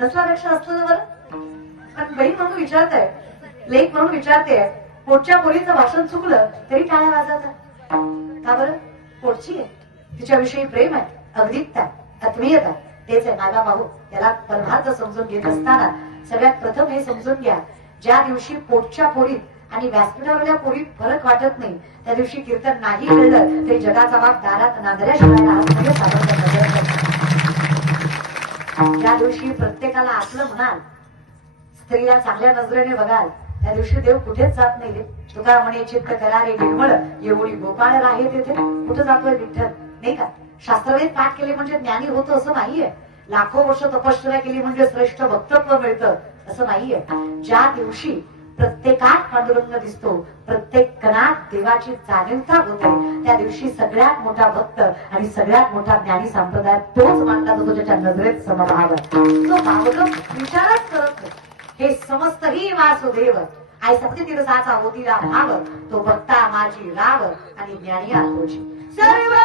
नसल्यापेक्षा असलं बरं. पण बहीण म्हणून विचारताय, लेख म्हणून विचारते, पोटच्या पोरीचं भाषण चुकलं तरी टाळ्या वाजवतात का बरं? पोटची आहे, तिच्याविषयी प्रेम आहे, अगदीकता, आत्मीयता, तेच आहे माझा भाऊ. त्याला परमार्थ समजून घेत असताना सगळ्यात प्रथम हे समजून घ्या, ज्या दिवशी पोटच्या पोरीत आणि व्यासपीठावरल्या पोरीत फरक वाटत नाही, त्या दिवशी कीर्तन नाही कळलं तरी जगाचा बाप दारात नांदऱ्या शिवायला आतमध्ये सादर करतात. ज्या दिवशी प्रत्येकाला आपलं म्हणाल, स्त्रीला चांगल्या नजरेने बघाल, त्या दिवशी देव कुठेच जात नाही रे. तुका म्हणे चित्त करारे निर्मळ, एवढी गोपाळ राहे तेथे. कुठं जातोय विठ्ठल? नाही का? शास्त्रवेद पाठ केले म्हणजे ज्ञानी होतं असं नाहीये. लाखो वर्ष तपश्चर्या केली म्हणजे श्रेष्ठ भक्तत्व मिळतं असं नाहीये. ज्या दिवशी प्रत्येकात पांडुरंग दिसतो, प्रत्येक कणात देवाची जाणीवता होते, त्या दिवशी सगळ्यात मोठा भक्त आणि सगळ्यात मोठा ज्ञानी संप्रदाय तोच मानला जातो ज्याच्या नजरेत समभाव तो भावलो विचारच करत नाही. हे समस्तही वासुदेव आई सत्य तीर्थाचा होतीला भाव, तो भक्ता माझी राव आणि ज्ञानी आतोची सर्व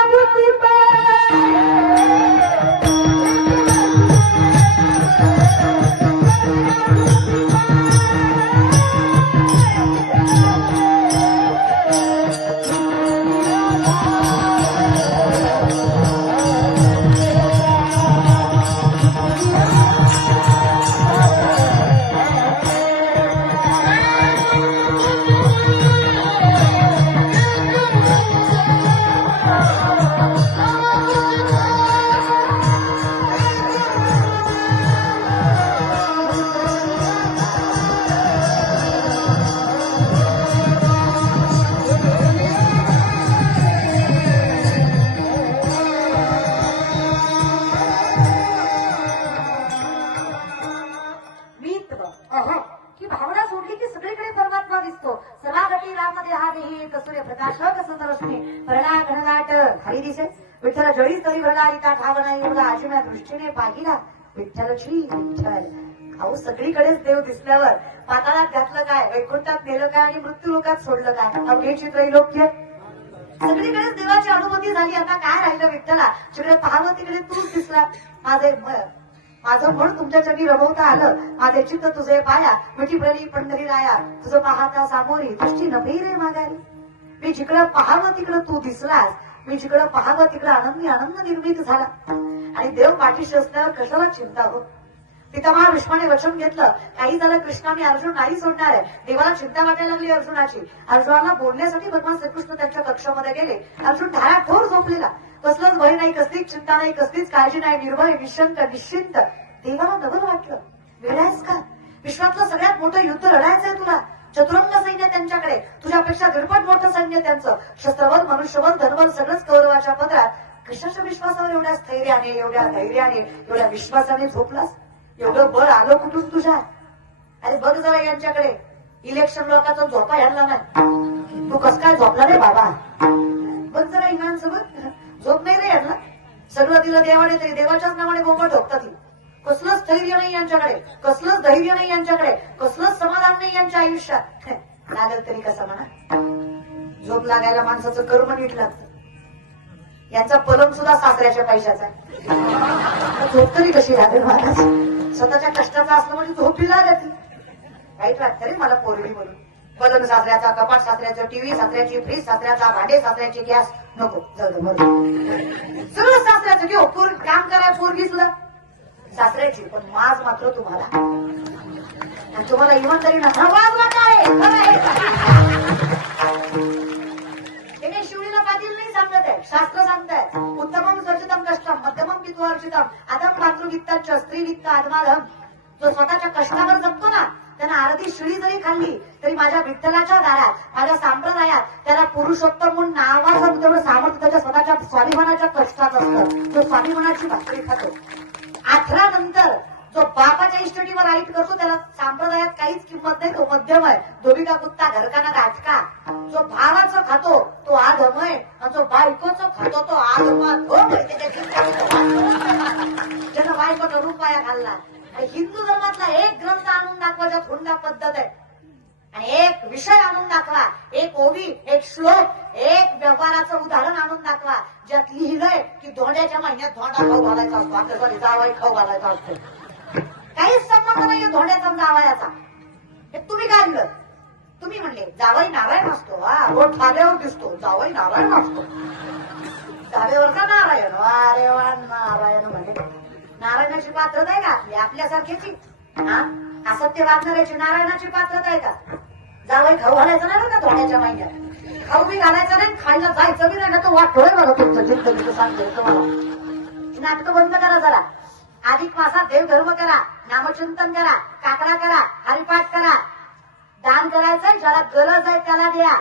विठ्ठल जळी तरी भरणारी त्या ठाव नाही एवढा आजीव्या दृष्टीने पाहिला विठ्ठल श्री विठ्ठल. अहो सगळीकडेच देव दिसल्यावर पाताळात घातलं काय, वैकुंठात नेलं काय आणि मृत्यू लोकात सोडलं काय? अवघे त्रैलोक्य सगळीकडेच देवाची अनुभूती झाली. आता काय राहिलं विठ्ठला? जिकडे पाहावं तिकडे तूच दिसला. माझं म्हण तुमच्या चरणी रमवता आलं, माझे चित्त तुझे पाया मिठी प्रणी पंढरी राया, तुझं पाहता सामोरी दृष्टी नभे रे मागारी. मी जिकडं पाहावं तिकडं तू दिसलास, मी जिकडं पाहावं तिकडं आनंदी आनंद निर्मित झाला. आणि देव पाठीशी असल्यावर कशाला चिंता हो? पितामहा भीष्माने वचन घेतलं, काही झालं कृष्णाने अर्जुन नाही सोडणार आहे. देवाला चिंता वाटायला लागली अर्जुनाची. अर्जुनाला बोलण्यासाठी भगवान श्रीकृष्ण त्यांच्या कक्षामध्ये गेले. अर्जुन धाराठोर झोपलेला. कसलंच भय नाही, कसलीच चिंता नाही, कसलीच काळजी नाही, निर्भय निशंक निश्चिंत. देवाला नवल वाटलं, वेळायच का? विश्वातलं सगळ्यात मोठं युद्ध लढायचंय तुला. चतुरंग सैन्य त्यांच्याकडे, तुझ्यापेक्षा दीडपट मोठं सैन्य त्यांचं. शस्त्रबल मनुष्यबल धनबल सगळंच कौरवाच्या पदरात. कशाच्या विश्वासावर एवढ्या स्थैर्याने, एवढ्या धैर्याने, एवढ्या विश्वासाने झोपलास? एवढं बळ आलं कुठून तुझ्या? अरे बघ जरा यांच्याकडे, इलेक्शन लोकांचा झोपा यांना नाही. तू कस काय झोपला रे बाबा? बघ जरा इमान सोबत झोप नाही रे यांना. सगळं दिलं देवाने तरी देवाच्याच नावाने बोंब ठोकतात. कसलंच स्थैर्य नाही यांच्याकडे, कसलंच धैर्य नाही यांच्याकडे, कसलंच समाधान नाही यांच्या आयुष्यात. लागल तरी कसं म्हणा, झोप लागायला माणसाचं कर्म नीट लागतं. यांचा पलंग सुद्धा सासऱ्याच्या पैशाचा. झोप तरी कशी लागेल महाराज? स्वतःच्या कष्टाचा असलं म्हणजे झोप बी लागत. वाईट वाटतं रे मला पोरगी म्हणून. पलंग सासऱ्याचा, कपाट सासऱ्याचं, टीव्ही सासऱ्याची, फ्रीज सासऱ्याचा, भांडे सासऱ्याची, गॅस नको, जाऊ दे सगळं सासऱ्याचं. घेऊ काम कराय पोरगी सुद्धा सासऱ्याची, पण माज मात्र तुम्हाला. आणि तुम्हाला इमानदारी ना शिवडीला पाटील नाही सांगत आहे, शास्त्र सांगताय. उत्तमम सर्जितम कष्टम मध्यमम पित्वार्जितम अदम मातृवित्ताच स्त्री वित्त आत्माधम. जो स्वतःच्या कष्टावर जगतो ना, त्यांना अर्धी शिळी जरी खाल्ली तरी माझ्या विठ्ठलाच्या दारात, माझ्या संप्रदायात त्याला पुरुषोत्तम म्हणून नावाचं तेवढं सामर्थ्य त्याच्या स्वतःच्या स्वाभिमानाच्या कष्टात असतं. तो स्वाभिमानाची भाकरी खातो. 18 नंतर जो बापाच्या इष्टटीवर राईट करतो त्याला संप्रदायात काहीच किंमत नाही. तो मध्यम आहे. धोबिका कुत्ता घरकाना गाठका. जो भावाचं खातो तो आधम आहे, आणि जो बायकोचं खातो तो आधमाधम आहे. ज्यानं बायकोचा रुपया खाल्ला. हिंदू धर्मातला एक ग्रंथ आणून दाखवा ज्यात हुंडा पद्धत आहे, आणि एक विषय आणून दाखवा, एक ओवी, एक श्लोक, एक व्यवहाराचं उदाहरण आणून दाखवा ज्यात लिहिलंय की धोंड्याच्या महिन्यात धोंडा खाऊ घालायचा असतो, आपल्या सॉरी जावाई खाऊ घालायचा असतो. काहीच संबंध नाहीये धोंड्याचा आणि जावयाचा. हे तुम्ही काय दिलं? तुम्ही म्हणले जावई नारायण असतो. वा ठाण्यावर दिसतो जावई नारायण असतो. धाब्यावरचा नारायण. अरे वा नारायण म्हणे. नारायणाची पात्रता आहे का आपली? आपल्यासारख्याची असत्य वागणाऱ्याची नारायणाची पात्रता आहे का? जावई खाऊ घालायचं नाही का धोंड्याच्या महिन्यात? खाऊ बी घालायचं नाही, खायला जायचं बी नाही का? तो वाटतोय बघा तुमचं जिंदगीचं सांगतोय तुम्हाला. नाटकं बंद करा जरा. अधिक मासात देवधर्म करा, नामचिंतन करा, काकडा करा, हरिपाठ करा, दान करायचं. ज्याला गरज आहे त्याला द्या.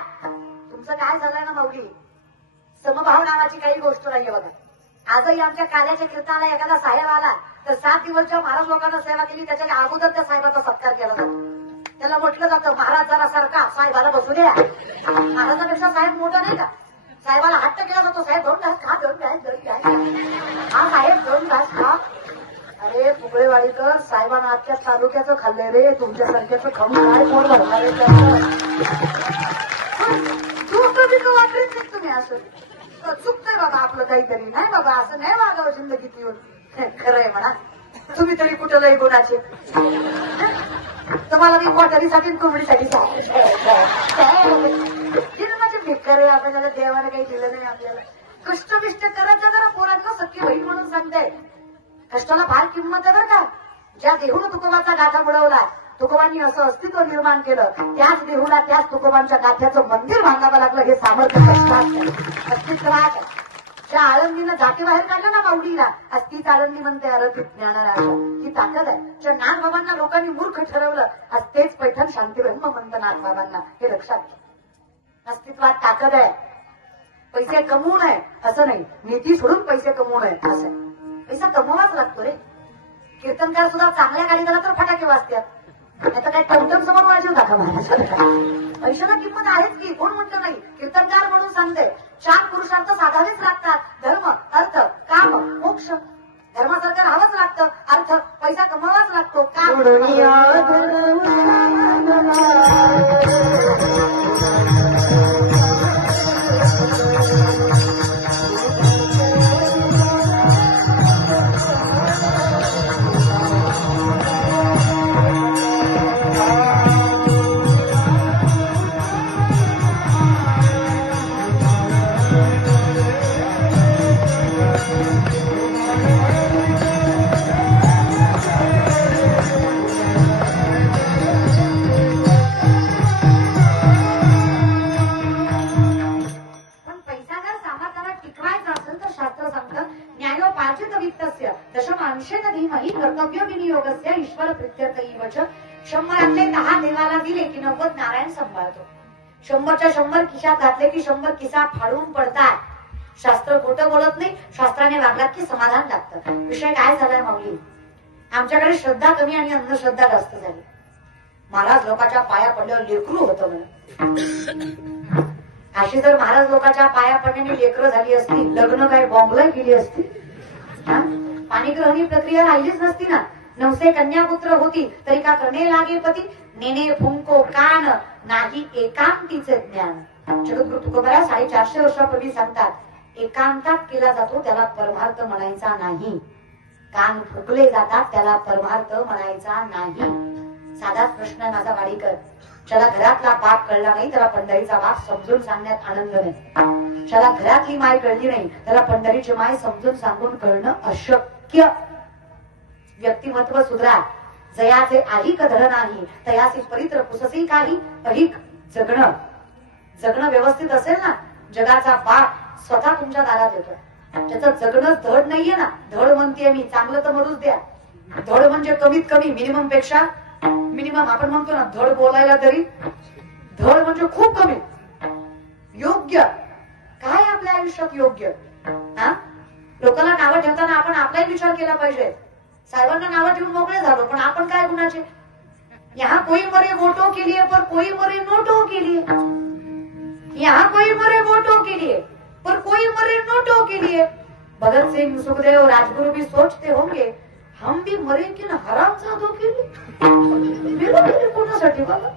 तुमचं काय झालंय ना माऊली, समभाव नावाची काही गोष्ट नाहीये बघा. आजही आमच्या काल्याच्या कीर्तनाला एखादा साहेब आला तर 7 दिवस जेव्हा महाराज लोकांना सेवा केली त्याच्या अगोदर त्या साहेबाचा सत्कार केला जातो. त्याला म्हटलं जातं महाराज जरा सारखा साहेबाला बसू द्या. महाराजापेक्षा साहेब मोठा नाही का? साहेबाला हट्ट केला जातो, साहेब 2 घास खा, 2 घास. हा साहेब 2 घास खा. अरे फुगळेवाडीकर, साहेबांना आजच्या तालुक्याचं खाल्लंय रे, तुमच्यासारख्याचं खाऊन काय कोण भरणार आहे? वापरत नाही तुम्ही. असं चुकतंय बाबा आपलं काहीतरी. नाही बाबा असं नाही वागावं जिंदगीत येऊन. खरंय म्हणा, तुम्ही तरी कुठं लय गुणाचे. तुम्हाला मी क्वार्टरीसाठी कोंबडीसाठी माझे बेकार आहे. आपल्याला देवाने काही दिलं नाही आपल्याला. कष्ट बिष्ट करायचं जरा पोरांना सख्खी बहीण म्हणून सांगताय. कष्टाला फार किंमत आहे बरं का. ज्या देहून तुकोबाचा गाथा बुडवला, तुकोबांनी असं अस्तित्व निर्माण केलं, त्याच देहूला त्याच तुकोबांच्या गाथ्याचं मंदिर बांधावं लागलं. हे सामर्थ्य कष्टात अस्तित्वात. ज्या आळंदीनं जाती बाहेर काढलं ना माऊलीला, आज तीच आळंदी म्हणते अरती ज्ञानराज. ही ताकद आहे. ज्या नाथबाबांना लोकांनी मूर्ख ठरवलं, आज तेच पैठण शांतीब्रह्म म्हणतं नाथबाबांना. हे लक्षात घ्या. अस्तित्वात ताकद आहे. पैसे कमवून आहे असं नाही, नीती सोडून पैसे कमवून आहे असं. पैसा कमवावाच लागतो रे. कीर्तनकार सुद्धा चांगल्या गाडी झाला तर फटाके वाजतात. आता काय टमटम समोर वाजव दाखवा महाराजाला. पैशाला किंमत आहेच की, कोण म्हणतं नाही. कीर्तनकार म्हणून सांगते 4 पुरुषार्थ साधावेच लागतात. धर्म, अर्थ, काम, मोक्ष. धर्मासारखं राहावंच लागतं. अर्थ, पैसा कमवावाच लागतो. काम कर्तव्य विनियोगस्य ईश्वर प्रीत्यर्थईवच. 100 10 देवाला दिले की 90 नारायण सांभाळतो. 100च्या 100 खिशात घातले की 100 खिसा फाडून पडतात. शास्त्र खोटं बोलत नाही. शास्त्राने वागलात की समाधान लागतं. विषय काय झालाय माऊली, आमच्याकडे श्रद्धा कमी आणि अंधश्रद्धा जास्त झाली. महाराज लोकांच्या पाया पडल्यावर लेकरू होतं म्हणून. अशी जर महाराज लोकांच्या पाया पडण्याने लेकरं झाली असती, लग्न काय बॉम्बला गेली असती. पाणीग्रहणी प्रक्रिया राहिलीच नसती ना. 900 कन्यापुत्र होती तरी का करणे लागे पती, नेने फुंको कान नाही एकांतीचे ज्ञान. जगद्गुरु तुकोबराय 450 वर्षापूर्वी सांगतात, एकांतात केला जातो त्याला परमार्थ म्हणायचा नाही. कान फुकले जातात त्याला परमार्थ म्हणायचा नाही. साधाच प्रश्न आहे माझा वाडीकर. ज्याला घरातला बाप कळला नाही त्याला पंढरीचा बाप समजून सांगण्यात आनंद नाही. ज्याला घरातली माय कळली नाही त्याला पंढरीची माय समजून सांगून कळणं अशक्य. व्यक्तिमत्व सुधरा, जयाचे अधिक धड नाही, तयासी परित्र पुससी काही. अधिक जगणं व्यवस्थित असेल ना, जगाचा बाप स्वतः तुमच्या दारात येतो. त्याचं जगणं धड नाहीये ना, धड म्हणते मी, चांगलं तर मरूच द्या. धड म्हणजे कमीत कमी, मिनिमम पेक्षा मिनिमम. आपण म्हणतो ना धड बोलायला तरी, धड म्हणजे खूप कमी. योग्य काय आपल्या आयुष्यात योग्य. लोकांना नावं ठेवताना आपण आपलाही विचार केला पाहिजे. साहेबांना नावं ठेवून मोकळे झालो, पण आपण काय गुणाचे. यहाँ कोई मरे वोटों के लिए पर कोई मरे नोटों के लिए. यहाँ कोई मरे वोटों के लिए पर कोई मरे नोटों के लिए. भगत सिंह, सुखदेव, राजगुरु भी सोचते होंगे हम भी मरे की ना हरामजादों के लिए. कोणासाठी बघा.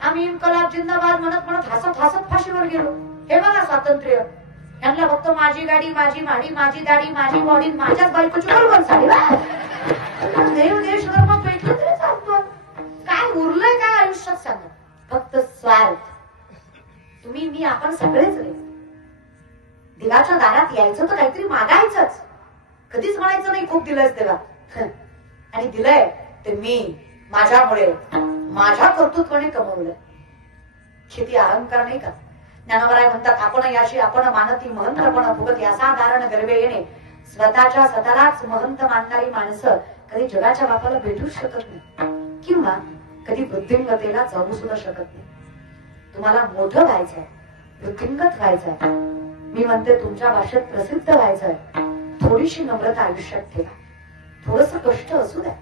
आम्ही इन्कलाब जिंदाबाद म्हणत म्हणत हसत हसत फाशीवर गेलो. हे बघा स्वातंत्र्य. यांना फक्त माझी गाडी, माझी माडी, माझी दाढी, माझी बॉडी, माझ्याच बायकोची बरोबर साडी. देव देश धर्म दिलंयस देवा. आणि दिलंय ते मी माझ्यामुळे माझ्या कर्तृत्वाने कमवलंय. किती अहंकार नाही का. ज्ञानोबराय म्हणतात, आपण याशी आपण मानती महंतपण फुगत याचा धारण गर्वे येणे. स्वतःच्या स्वतःलाच महंत मानणारी माणसं कधी जगाच्या बापाला भेटूच शकत नाही किंवा कधी वृद्धिंगतेला जाऊ सुद्धा शकत नाही. तुम्हाला मोठं व्हायचंय, वृद्धिंगत व्हायचंय, मी म्हणते तुमच्या भाषेत प्रसिद्ध व्हायचंय, थोडीशी नम्रता आयुष्यात ठेवा. थोडस कष्ट असू द्या.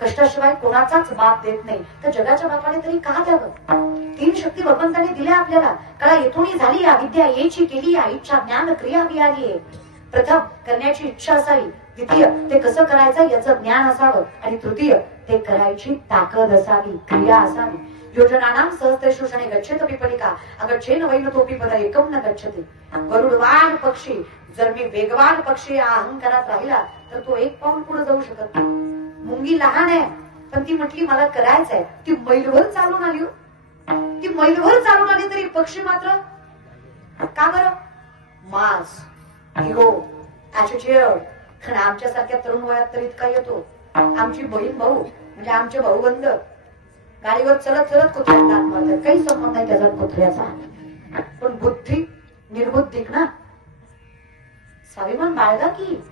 कष्टाशिवाय कोणाचाच बाप देत नाही, तर जगाच्या बापाने तरी का द्यावं. 3 शक्ती भगवंताने दिल्या आपल्याला. कळा येथून झाली या विद्या याची केली या इच्छा ज्ञान क्रिया मिळाली आहे. प्रथम करण्याची इच्छा असावी, द्वितीय ते कसं करायचं याचं ज्ञान असावं, आणि तृतीय ते करायची ताकद असावी, क्रिया असावी. योजनानां सहस्रेषु शने गच्छेत विपलिका अगच्छेन वैनतोपी पद एकम न गच्छते. गरुडवान पक्षी जर मी वेगवान पक्षी या अहंकारात राहिला तर तो एक पाऊल पुढे जाऊ शकत नाही. मुंगी लहान आहे पण ती म्हटली मला करायचंय, ती मैलभर चालून आली. ती मैलभर चालून आली तरी पक्षी मात्र का बरं. मास इगो ऍटिट्यूड. कारण आमच्यासारख्या तरुण वयात तर इतका येतो. आमची बहीण भाऊ म्हणजे आमचे भाऊबंद गाडीवर चलत चलत कुत्र्यात दात मारतात, काही संबंध नाही त्याचा कुत्र्याचा. पण बुद्धी निर्बुद्धिक ना. स्वाभिमान बाळगा की.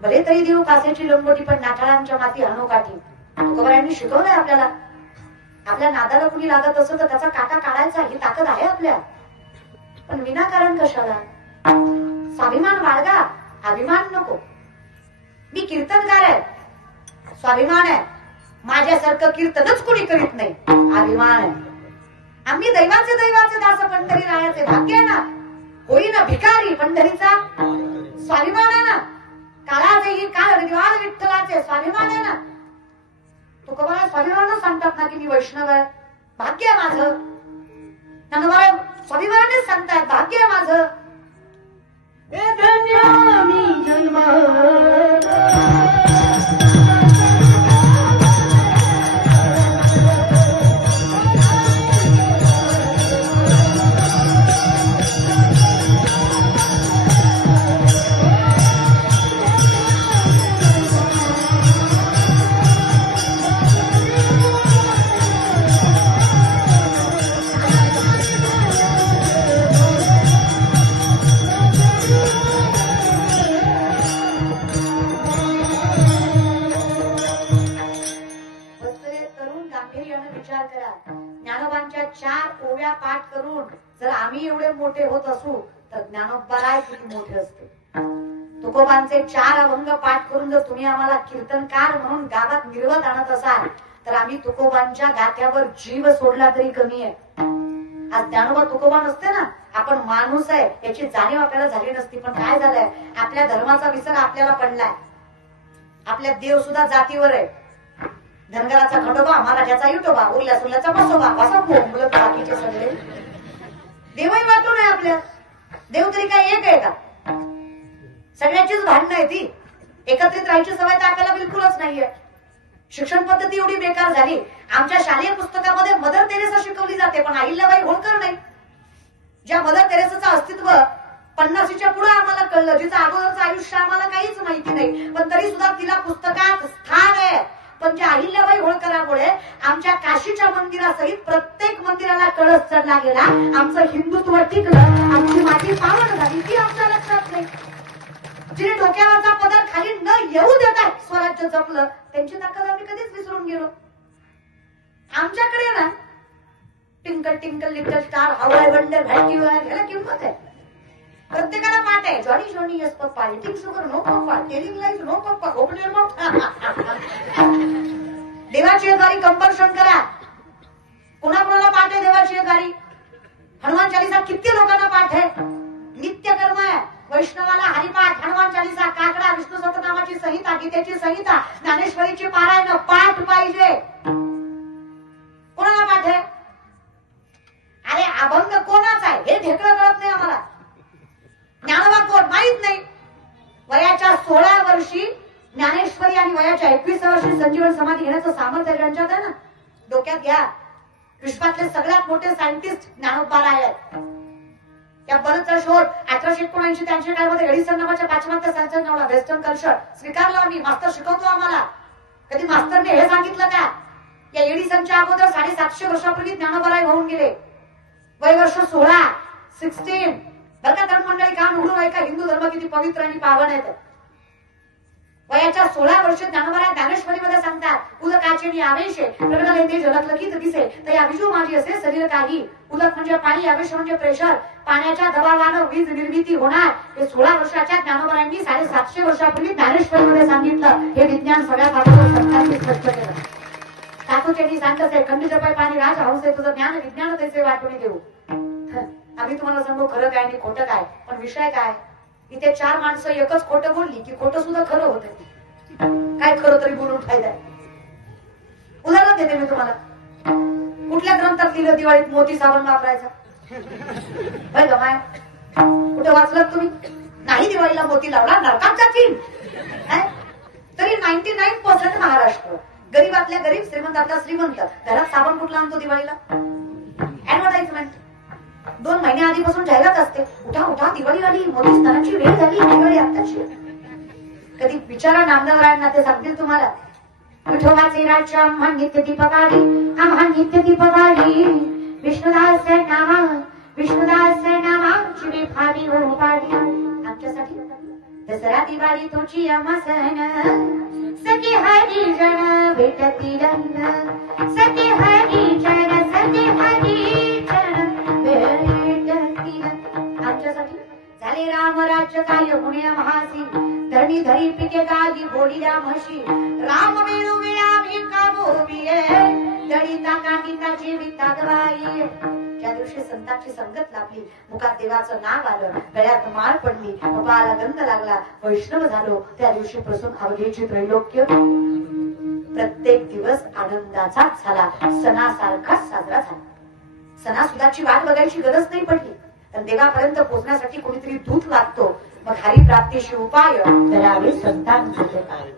भले तरी देऊ कासेची लंगोटी पण नाठाळांच्या माती हनुकाठी. तुकोबारायांनी शिकवलंय आपल्याला. आपल्या नादाला कुणी लागत असं तर त्याचा काटा काढायचा ही ताकद आहे आपल्या. पण विनाकारण कशाला. स्वाभिमान बाळगा, अभिमान नको. मी कीर्तनकार आहे, स्वाभिमान आहे. माझ्यासारखं कीर्तनच कुणी करीत नाही, अभिमान आहे. आम्ही दैवाचे दास पंढरी रायाचे भाग्य आहे ना. होईना भिकारी पंढरीचा स्वाभिमान आहे ना. काळाचे ही काळ विद्वान विठ्ठलाचे स्वाभिमान आहे ना. तुकोबारा स्वाभिमानच सांगतात ना की मी वैष्णव आहे, भाग्य आहे माझं. ज्ञानोबा स्वाभिमानानेच सांगतात भाग्य आहे माझं. ज्ञानोबांच्या 4 ओव्या पाठ करून जर आम्ही एवढे मोठे होत असू तर ज्ञानोबाराय किती मोठे असते. तुकोबांचे 4 अभंग पाठ करून जर तुम्ही आम्हाला कीर्तनकार म्हणून गावात मिरवत आणत असाल तर आम्ही तुकोबांच्या गाथ्यावर जीव सोडला तरी कमी आहे. आज ज्ञानोबा तुकोबा नसते ना, आपण माणूस आहे याची जाणीव आपल्याला झाली नसती. पण काय झालंय, आपल्या धर्माचा विसर आपल्याला पडलाय. आपल्या देव सुद्धा जातीवर आहे. धनगराचा खंडोबा, मराठ्याचा युटोबा, उरल्या सुरल्याचा बसोबा, असा बोंबलत बाकीचे सगळे देवही वाटून आहे आपल्या. देव तरी काय एक आहे का. सगळ्याचीच भांडणं आहे ती. एकत्रित राहायची सवय तर आपल्याला बिलकुलच नाहीये. शिक्षण पद्धती एवढी बेकार झाली. आमच्या शालेय पुस्तकामध्ये मदर तेरेसा शिकवली जाते पण अहिल्याबाई होळकर नाही. ज्या मदर तेरेसाचं अस्तित्व 50च्या पुढे आम्हाला कळलं, जिचं अगोदरचं आयुष्य आम्हाला काहीच माहिती नाही, पण तरी सुद्धा तिला पुस्तकात स्थान आहे. पण ज्या अहिल्याबाई होळकरांमुळे आमच्या काशीच्या मंदिरासहित प्रत्येक मंदिराला कळस चढला गेला. आमचं हिंदुत्व टिकलं, आमची माती पावन झाली ती आमच्या लक्षात नाही. जिने डोक्यावरचा पदर खाली न येऊ देता स्वराज्य जपलं त्यांची ताकद आम्ही कधीच विसरून गेलो. आमच्याकडे ना tinkle tinkle little star, how I wonder, ह्याला किंमत आहे. प्रत्येकाला पाठ आहे. Johnny Johnny yes papa, eating sugar no पप्पा, टेलिंग लाईफ नो पप्पा, ओपन युअर माउथ. देवाची गारी कंपल्शन करा. कुणाकुणाला पाठ आहे देवाची गारी. हनुमान चालीसा किती लोकांना पाठ आहे. नित्य कर्म आहे. वैष्णवाला हरिपाठ, हनुमान चालीसा, काकडा, विष्णू सहस्त्रनामाची संहिता, गीतेची संहिता, ज्ञानेश्वरीची पारायण पाठ पाहिजे. कोणाला पाठ आहे. अरे अभंग कोणाचा आहे हे ढेकळं कळत नाही आम्हाला. ज्ञानोबा कोण माहित नाही. वयाच्या 16 वर्षी ज्ञानेश्वरी आणि वयाच्या 21 वर्षी संजीवन समाधी घेण्याचं सामर्थ्य ज्यांच्यात आहे ना, डोक्यात घ्या. विश्वातले सगळ्यात मोठे सायंटिस्ट ज्ञानोबा आहेत. या बल्बचा शोध 1879 त्यांच्या काळामध्ये एडिसन नावाच्या पाश्चिमात्य संशोधनाला वेस्टर्न कल्चर स्वीकारला. आम्ही मास्तर शिकवतो आम्हाला. कधी मास्तरने हे सांगितलं का या एडिसनच्या अगोदर 750 वर्षापूर्वी ज्ञानोबाराय होऊन गेले. वय वर्ष 16 बरं का. तरुण मंडळी काम उघडून ऐका, हिंदू धर्म किती पवित्र आणि पावन आहे. वयाच्या 16 वर्ष ज्ञानोबाराय ज्ञानेश्वरीमध्ये सांगतात उदकाचे आणि आवेशे प्रगटले ते झलकलं की दिसे तर आविजू माझी असे शरीर काही. उदक म्हणजे पाणी, आवेश म्हणजे प्रेशर. पाण्याच्या दबावानं वीज निर्मिती होणार हे 16 वर्षाच्या ज्ञानोबारायांनी 750 वर्षापूर्वी ज्ञानेश्वरीमध्ये सांगितलं. हे विज्ञान सगळ्यात अगोदर संतांनी स्पष्ट केलं. तातो त्यांनी सांगत आहे खंडी जपाय पाणी राज हौस आहे तुझं ज्ञान विज्ञान त्याचे वाटून देऊ. आम्ही तुम्हाला सांगू खरं काय आणि खोटं काय. पण विषय काय, इथे 4 माणसं एकच खोटं बोलली की खोटं सुद्धा खरं होत. काय खरं तरी बोलून फायदा आहे. उदाहरण देते मी तुम्हाला. कुठल्या ग्रंथात लिहिलं दिवाळीत मोती साबण वापरायचा? होय ग माय, कुठे वाचलं तुम्ही? नाही दिवाळीला मोती लावला नरकात जातील. तरी 99% महाराष्ट्र गरीबातल्या गरीब श्रीमंतातला श्रीमंत घरात साबण कुठला आणतो दिवाळीला? ऍडव्हर्टाइजमेंट 2 महिन्या आधीपासून जाहिरात असते. उठा उठा दिवाळी आली, मोदी स्नानाची वेळ झाली, दिवाळी आत्ताची. कधी विचारा नामदेवरायांना, ते सांगतील तुम्हाला. विठोबाचे राज्य आम्हा नित्य दीपवाळी, आम्हा नित्य दीपवाळी. विष्णुदास नामा, विष्णुदास नामाची विभावी हो पाडी. आमच्यासाठी दसरा दिवाळी तुझी आम्हा सण. सखी हरी जन भेटतील, सखी हरी जन, सखी हरी जन भेटतील. आमच्यासाठी झाले राम राज्य काय होणे महासी. धरणी धरी पिके गाली बोलीला म्हशी. राम वेळू वेळा भिका भोविये, दळीता कांडिता जीविता गवाई. ज्या दिवशी संतांची संगत लाभली, मुखात देवाचं नाव आलं, गळ्यात माळ पडली, कपाळाला गंध लागला, वैष्णव झालो, त्या दिवशी प्रसून अवघेची त्रैलोक्य. प्रत्येक दिवस आनंदाचाच झाला, सणासारखाच साजरा झाला. सणासुदाची वाट बघायची गरज नाही पडली. तर देवापर्यंत पोहोचण्यासाठी कोणीतरी दूत लागतो. मग हरी प्राप्तीशी उपाय करावे संतांचे काय.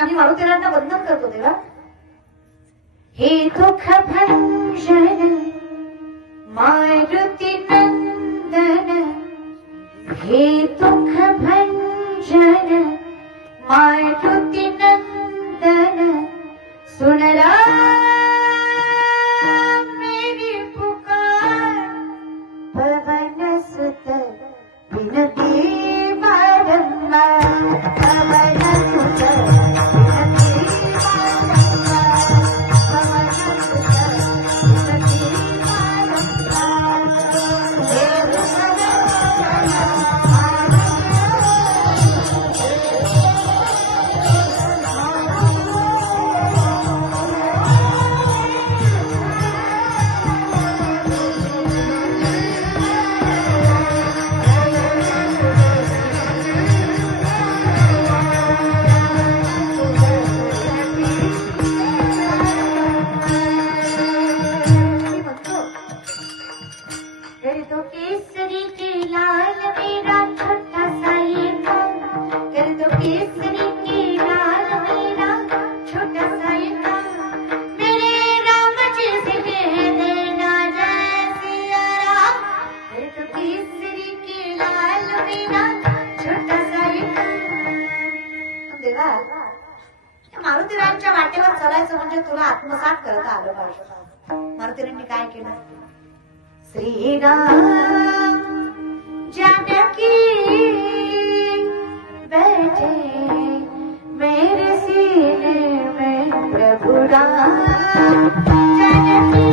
आम्ही मारुतीरांना वंदन करतो देवा. हे दुःख भंजन मारुती नंदन, हे दुःख भंजन मारुती नंदन. सुनला मेरी पुकार, पवन सुत विनती बारंबार. पवन सुत विनती बारंबार, पवन सुत विनती बारंबार. मारुतीरायांच्या वाटेवर चालायचं म्हणजे तुला आत्मसात करता आलं पाहिजे. मारुतीरायांनी काय केलं? श्रीराम जानकी बैठे मेरे सीने में प्रभु राम. जानकी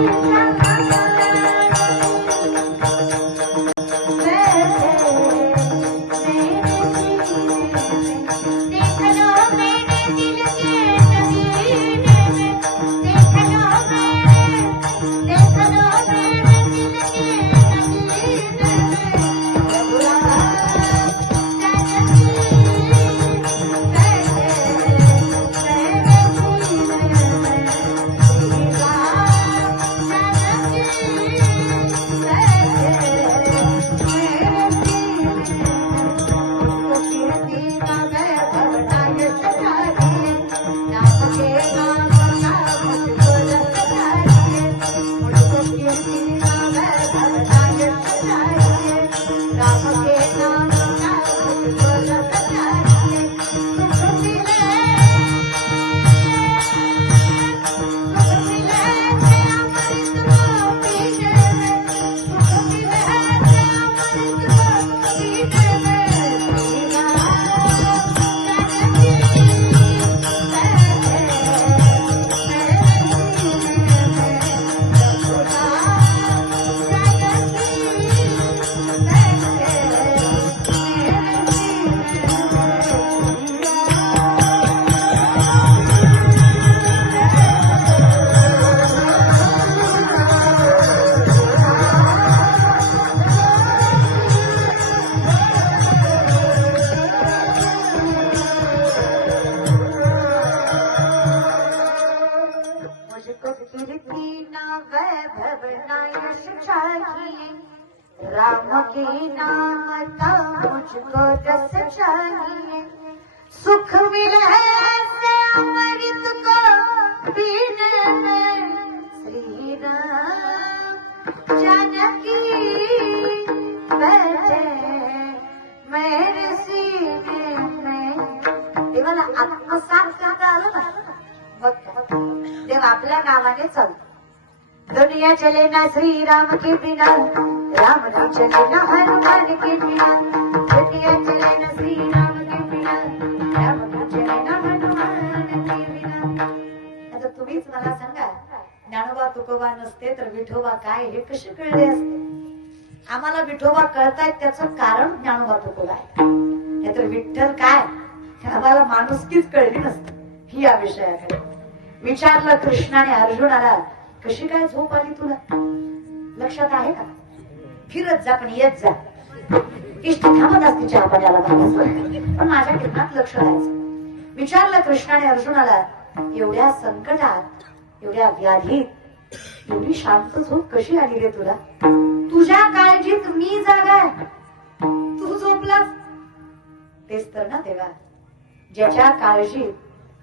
ना वैभव ना यश चाहिए, राम के नाम का मुझको रस चाहिए। सुख मिले ऐसे अमृत को पीने में, श्री राम जानकी बैठे मेरे सीने में। देवाला आत्मसात करता आलं ना, बघ देव आपल्या नावाने चालतो। दुनिया चले ना श्री राम के बिना, राम न चले ना हनुमान के बिना। दुनिया चले ना श्री राम के बिना, राम न चले ना हनुमान के बिना। आता तुम्हीच मला सांगा, ज्ञानोबा तुकोबा नसते तर विठोबा काय हे कसे कळले असते? आम्हाला विठोबा कळतायत त्याचं कारण ज्ञानोबा तुकोबा आहे, नाहीतर विठ्ठल काय आम्हाला माणुसकीच कळली नसते। ही या विषयाकडे विचारलं कृष्णाने अर्जुनाला, कशी काय झोप आली तुला? लक्षात आहे का? फिरत जा पण येत जा, इष्ट थांबत असते चहा पाण्याला, पण माझ्या कीर्तनात लक्ष द्यायचं। विचारलं कृष्णाने अर्जुनाला, एवढ्या संकटात, एवढ्या व्याधीत एवढी शांत झोप कशी आली रे तुला? तुझ्या काळजीत मी जागा आहे, तू झोपलास? तेच तर ना देवा, ज्याच्या काळजीत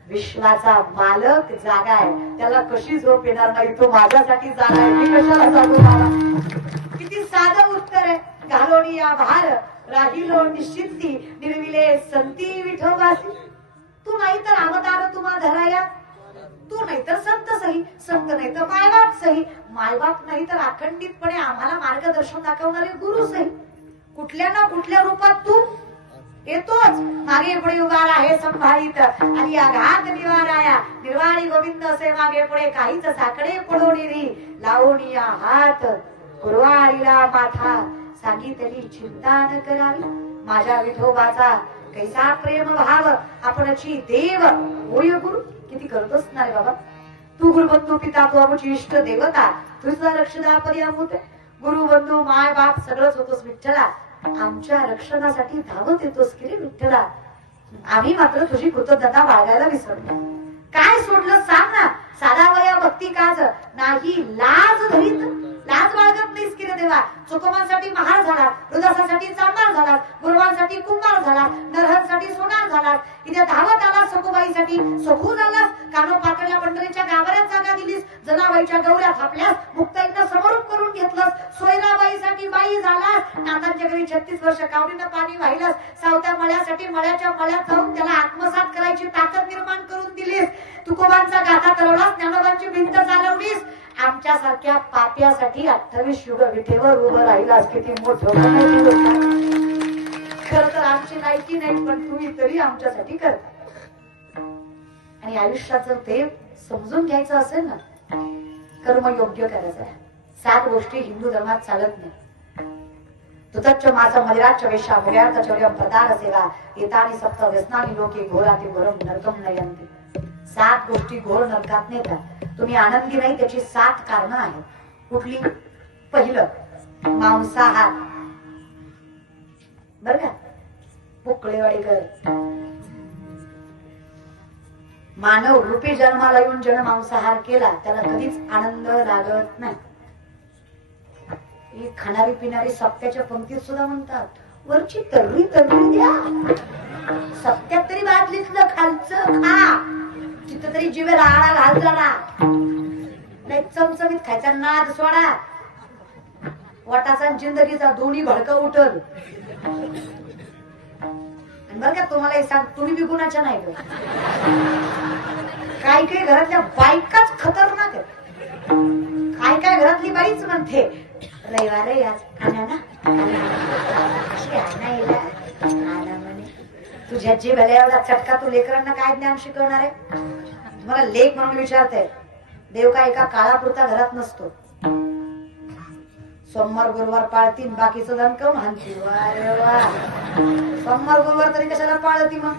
विश्वाचा मालक जागा आहे त्याला कशी झोप येणार नाही? तो माझ्यासाठी जागा आहे, मी कशाला जागू मला? किती साधं उत्तर आहे। घालोनी या भार राहिलो निश्चिंती, निर्विले संती विठोबासी। तू नाही तर अवतार तुम्हा धराया, तू नाही तर संत सही, संत नाही तर मायबाप सही, मायबाप नाही तर अखंडितपणे आम्हाला मार्गदर्शन दाखवणारे गुरु सही। कुठल्या ना कुठल्या रूपात तू येतोच, मागे पुढे उभा आहे संभाळीत, आणि आघात निवाराया निर्वाणी गोविंद असे मागे पुढे काहीच साकडे पडोनी लावून या हात कुरवाळीला माथा, सांगितली चिंता न करावी। माझ्या विठोबाचा कैसा प्रेम भाव, आपणची देव होय गुरु। किती करतोस ना रे बाबा तू, गुरुबंधू पिता तू आमची इष्ट देवता, तुझा रक्षणापरी आहोत। गुरु बंधू माय बाप सगळंच होतोस विठ्ठला, आमच्या रक्षणासाठी धावत येतोस की रे विठ्ठला। आम्ही मात्र तुझी कृतज्ञता बाळगायला विसरलो। काय सोडलं सांग ना? साधावया भक्ती काज नाही लाज धरीत, लाज बाळगत नाहीस की रे देवा। चुकोबांसाठी महार झाला, रुदासासाठी चांभार झाला, गुरुवांसाठी कुंभार झाला, नरहरसाठी सोनार झाला, इथे धावत आला सखुबाईसाठी सखू झालास। कानो पाकळल्या पंढरीच्या गाभाऱ्यात जागा दिलीस, जनाबाईच्या गौऱ्या थापल्यास, मुक्ताईंना समरूप करून घेतलंस, सोयराबाईसाठी बाई झालास, नातांच्या घरी 36 वर्ष कावडीनं पाणी वाहिलास, सावत्या मळ्यासाठी मळ्याच्या मळ्यात जाऊन त्याला आत्मसात करायची ताकद निर्माण करून दिलीस, तुकोबांचा गाथा तरवलास, ज्ञानोबांची भिंत चालवलीस, आमच्या सारख्या पाप्यासाठी 28 युग विठेवर उभं राहिलास। किती मोठं खर तर आमची लायकी नाही, पण तुम्ही तरी आमच्यासाठी करता। आणि आयुष्याचं ते समजून घ्यायचं असेल ना, कर्म योग्य करायचं आहे। 7 गोष्टी हिंदू धर्मात चालत नाही। तुतच्च माझा मदिराच्च वेशा मुर्यार्थ चौर्यम प्रदान सेवा, एतानि सप्त व्यसनानि लोके घोराति घोरम नरकम नयन्ति। 7 गोष्टी घोर नरकात नेतात। तुम्ही आनंदी नाही त्याची 7 कारणं आहेत। कुठली? पहिलं मांसाहार, बर का? पुकळेवाडीकर मानव रूपी जन्माला येऊन ज्यानं मांसाहार केला त्याला कधीच आनंद लागत नाही। ही खाणारी पिणारी सप्त्याच्या पंक्तीत सुद्धा म्हणतात, वरची तर्री तर्री द्या, सप्त्यात तरी बाटलीतलं खालचं खा, तिथं तरी जीवेला आळा घाल जरा, नाही चमचमीत खायचा नाद सोडा, वटाचा जिंदगीचा दोन्ही भडका उठल। आणि बरं का तुम्हाला हे सांग, तुम्ही बी गुणाच्या नाही ग, काय काय घरातल्या बायकाच खतरनाक आहेत। काय काय घरातली बाईच म्हणते, रविवार आणा ना तुझ्या जीवाला एवढा चटका, तू लेकरांना काय ज्ञान शिकवणार आहे? तुम्हाला लेख म्हणून विचारते, देव काय एका काळापुरता घरात नसतो। सोमवार गुरुवार पाळतीन, बाकीचं दणकम हाणतील। अरे वा, सोमवार गुरुवार तरी कशाला पाळती? मग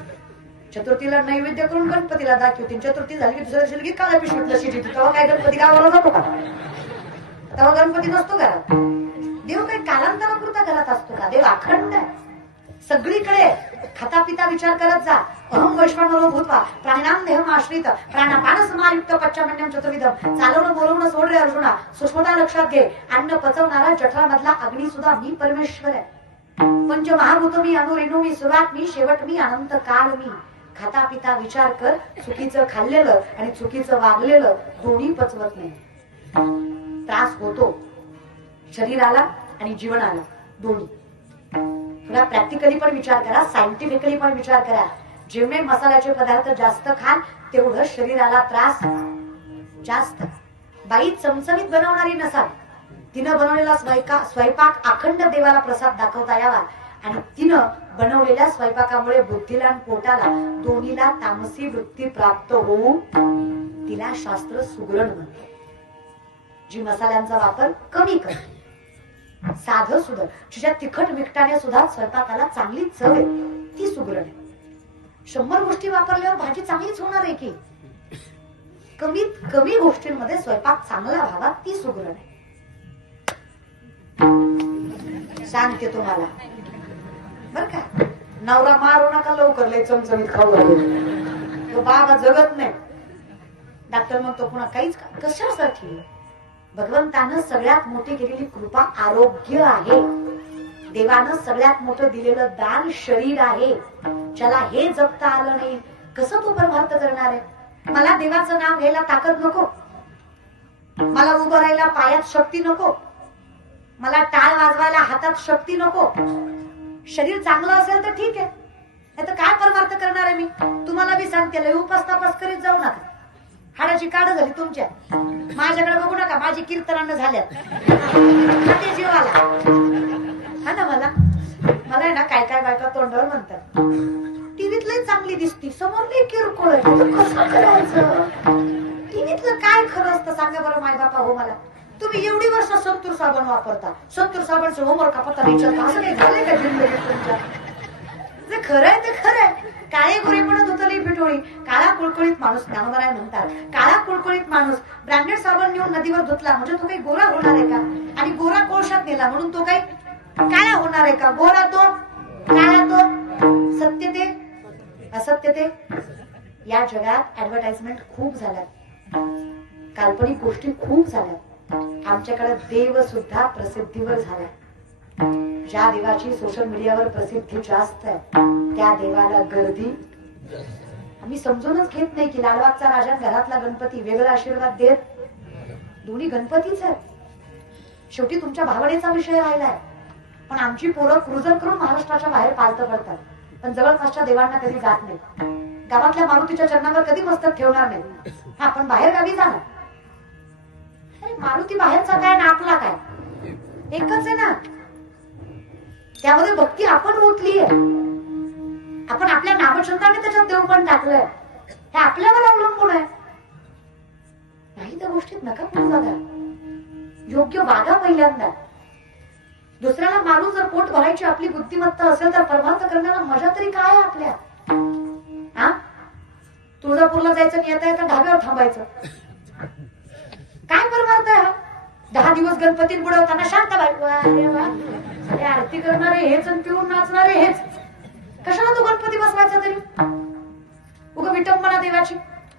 चतुर्थीला नैवेद्य करून गणपतीला दाखवतील, चतुर्थी झाली की दुसऱ्या दिवशी काला पिशवीत लशी देते, तेव्हा काय गणपती गावाला जातो का? तेव्हा गणपती नसतो घरात। देव काही कालांतरापुरता घरात असतो का? देव अखंड आहे। सगळीकडे खाता पिता विचार करत जा. अहम वैश्वानरो भूत्वा प्राण्याम देहम आश्रित प्राणापान समायुक्त पंचमन्यम चतुर्विधम. चालवणं बोलवणं सोड रे अर्जुना. सूक्ष्मता लक्षात घे. अन्न पचवणारा जठरामधला अग्नी सुद्धा मी परमेश्वर आहे. पंच महाभूत मी, अणुरेणू मी, सुरुवात मी, शेवट मी, अनंत काल मी. खाता पिता विचार कर. चुकीचं खाल्लेलं आणि चुकीचं वागलेलं दोन्ही पचवत नाही. त्रास होतो शरीराला आणि जीवनाला दोन्ही. थोडा प्रॅक्टिकली पण विचार करा, सायंटिफिकली पण विचार करा. जेवढे मसाल्याचे पदार्थ जास्त खाल तेवढं शरीराला त्रास जास्त. बाई चमचमीत बनवणारी नसावी. तिनं बनवलेला स्वयंपाक अखंड देवाला प्रसाद दाखवता यावा. आणि तिनं बनवलेल्या स्वयंपाकामुळे बुद्धीला आणि पोटाला दोन्हीला तामसी वृत्ती प्राप्त होऊन तिला शास्त्र सुगरण म्हणते. जी मसाल्यांचा वापर कमी कर, साधं सुधर, तुझ्या तिखट मिठाने सुद्धा स्वयंपाकाला चांगली चव आहे, ती सुगरण आहे. 100 गोष्टी वापरल्यावर भाजी चांगलीच होणार आहे की. कमीत कमी गोष्टींमध्ये स्वयंपाक चांगला व्हावा, ती सुगरण आहे. सांगते तुम्हाला बर का. नवरा मारू नका लवकर, लय चमचमीत खाऊ घालून. तो बाबा जगत नाही. डॉक्टर म्हणतो पुन्हा काहीच कशासाठी. भगवंतानं सगळ्यात मोठी केलेली कृपा आरोग्य आहे. देवानं सगळ्यात मोठं दिलेलं दान शरीर आहे. ज्याला हे जपता आलं नाही कसं तो परमार्थ करणार आहे. मला देवाचं नाव घ्यायला ताकद नको, मला उभं राहायला पायात शक्ती नको, मला टाळ वाजवायला हातात शक्ती नको. शरीर चांगलं असेल तर ठीक आहे, नाही तर काय परमार्थ करणार आहे मी. तुम्हाला बी सांगते लय उपास तापास करीत जाऊ नका. हाडाची काढ झाली तुमच्या. माझ्याकडे बघू नका, माझी कीर्तनानं झाल्यात जीवाला. हा ना. मला आहे ना काय काय बायका तोंडावर म्हणतात टीव्हीत लय चांगली दिसती, समोर लय किरकोळ आहे, कसं करायचं. टीव्हीतलं काय खरं असतं सांगा बरं माय बापा हो मला. तुम्ही एवढी वर्ष संतूर साबण वापरता, संतूर साबणचं होमवर्क का पत्ता विचारता, असं काही झालंय का जिंदगीत तुमच्या. जे खरं आहे ते खरं आहे. काळे गोरे म्हणत होतली पिठोळी, काळा कुळकुळीत माणूस ज्ञानोबराय म्हणतात. काळा कुळकुळीत माणूस ब्रँडेड साबण नेऊन नदीवर धुतला म्हणजे तो काही गोरा होणार आहे का. आणि गोरा कोळशात नेला म्हणून तो काही काळा होणार आहे का. गोरा तो काळा तो. सत्य ते असत्य ते. या जगात ऍडव्हर्टाइजमेंट खूप झाल्यात, काल्पनिक गोष्टी खूप झाल्यात. आमच्याकडे देव सुद्धा प्रसिद्धीवर झाला. ज्या देवाची सोशल मीडियावर प्रसिद्धी जास्त आहे त्या देवाला गर्दी आम्ही समजूनच घेत नाही की लालबागचा राजा घरातला गणपती वेगळा आशीर्वाद देत. दोन्ही गणपतीच आहेत. शेवटी तुमच्या भावनेचा विषय राहिलाय. पण आमची पोरं क्रुझर करून महाराष्ट्राच्या बाहेर पालतं पडतात, पण जवळपासच्या देवांना कधी जात नाही. गावातल्या मारुतीच्या चरणावर कधी मस्तक ठेवणार नाही. हा पण बाहेर गावी जाणार. मारुती बाहेरचा काय ना आपला काय एकच आहे ना. त्यामध्ये भक्ती आपण ओतली आहे. आपण आपल्या नामछंदाने त्याच्यात देव पण टाकलंय. हे आपल्यावर अवलंबून आहे. नाही त्या गोष्टीत नका पडू बघा. योग्य वागा पहिल्यांदा. दुसऱ्याला मारून जर पोट भरायची आपली बुद्धिमत्ता असेल तर परमार्थ करण्याला मजा तरी काय आहे आपल्या. हा तुळजापूरला जायचं आणि येता येता ढाब्यावर थांबायचं. काय परमार्थ आहे हा. 10 दिवस गणपती बुडवताना शांत बाई आरती करणारे हेच आणि पिऊन नाचणारे हेच. कशाला तो गणपती बसवायचा तरी. उगा विटंबना देवाची.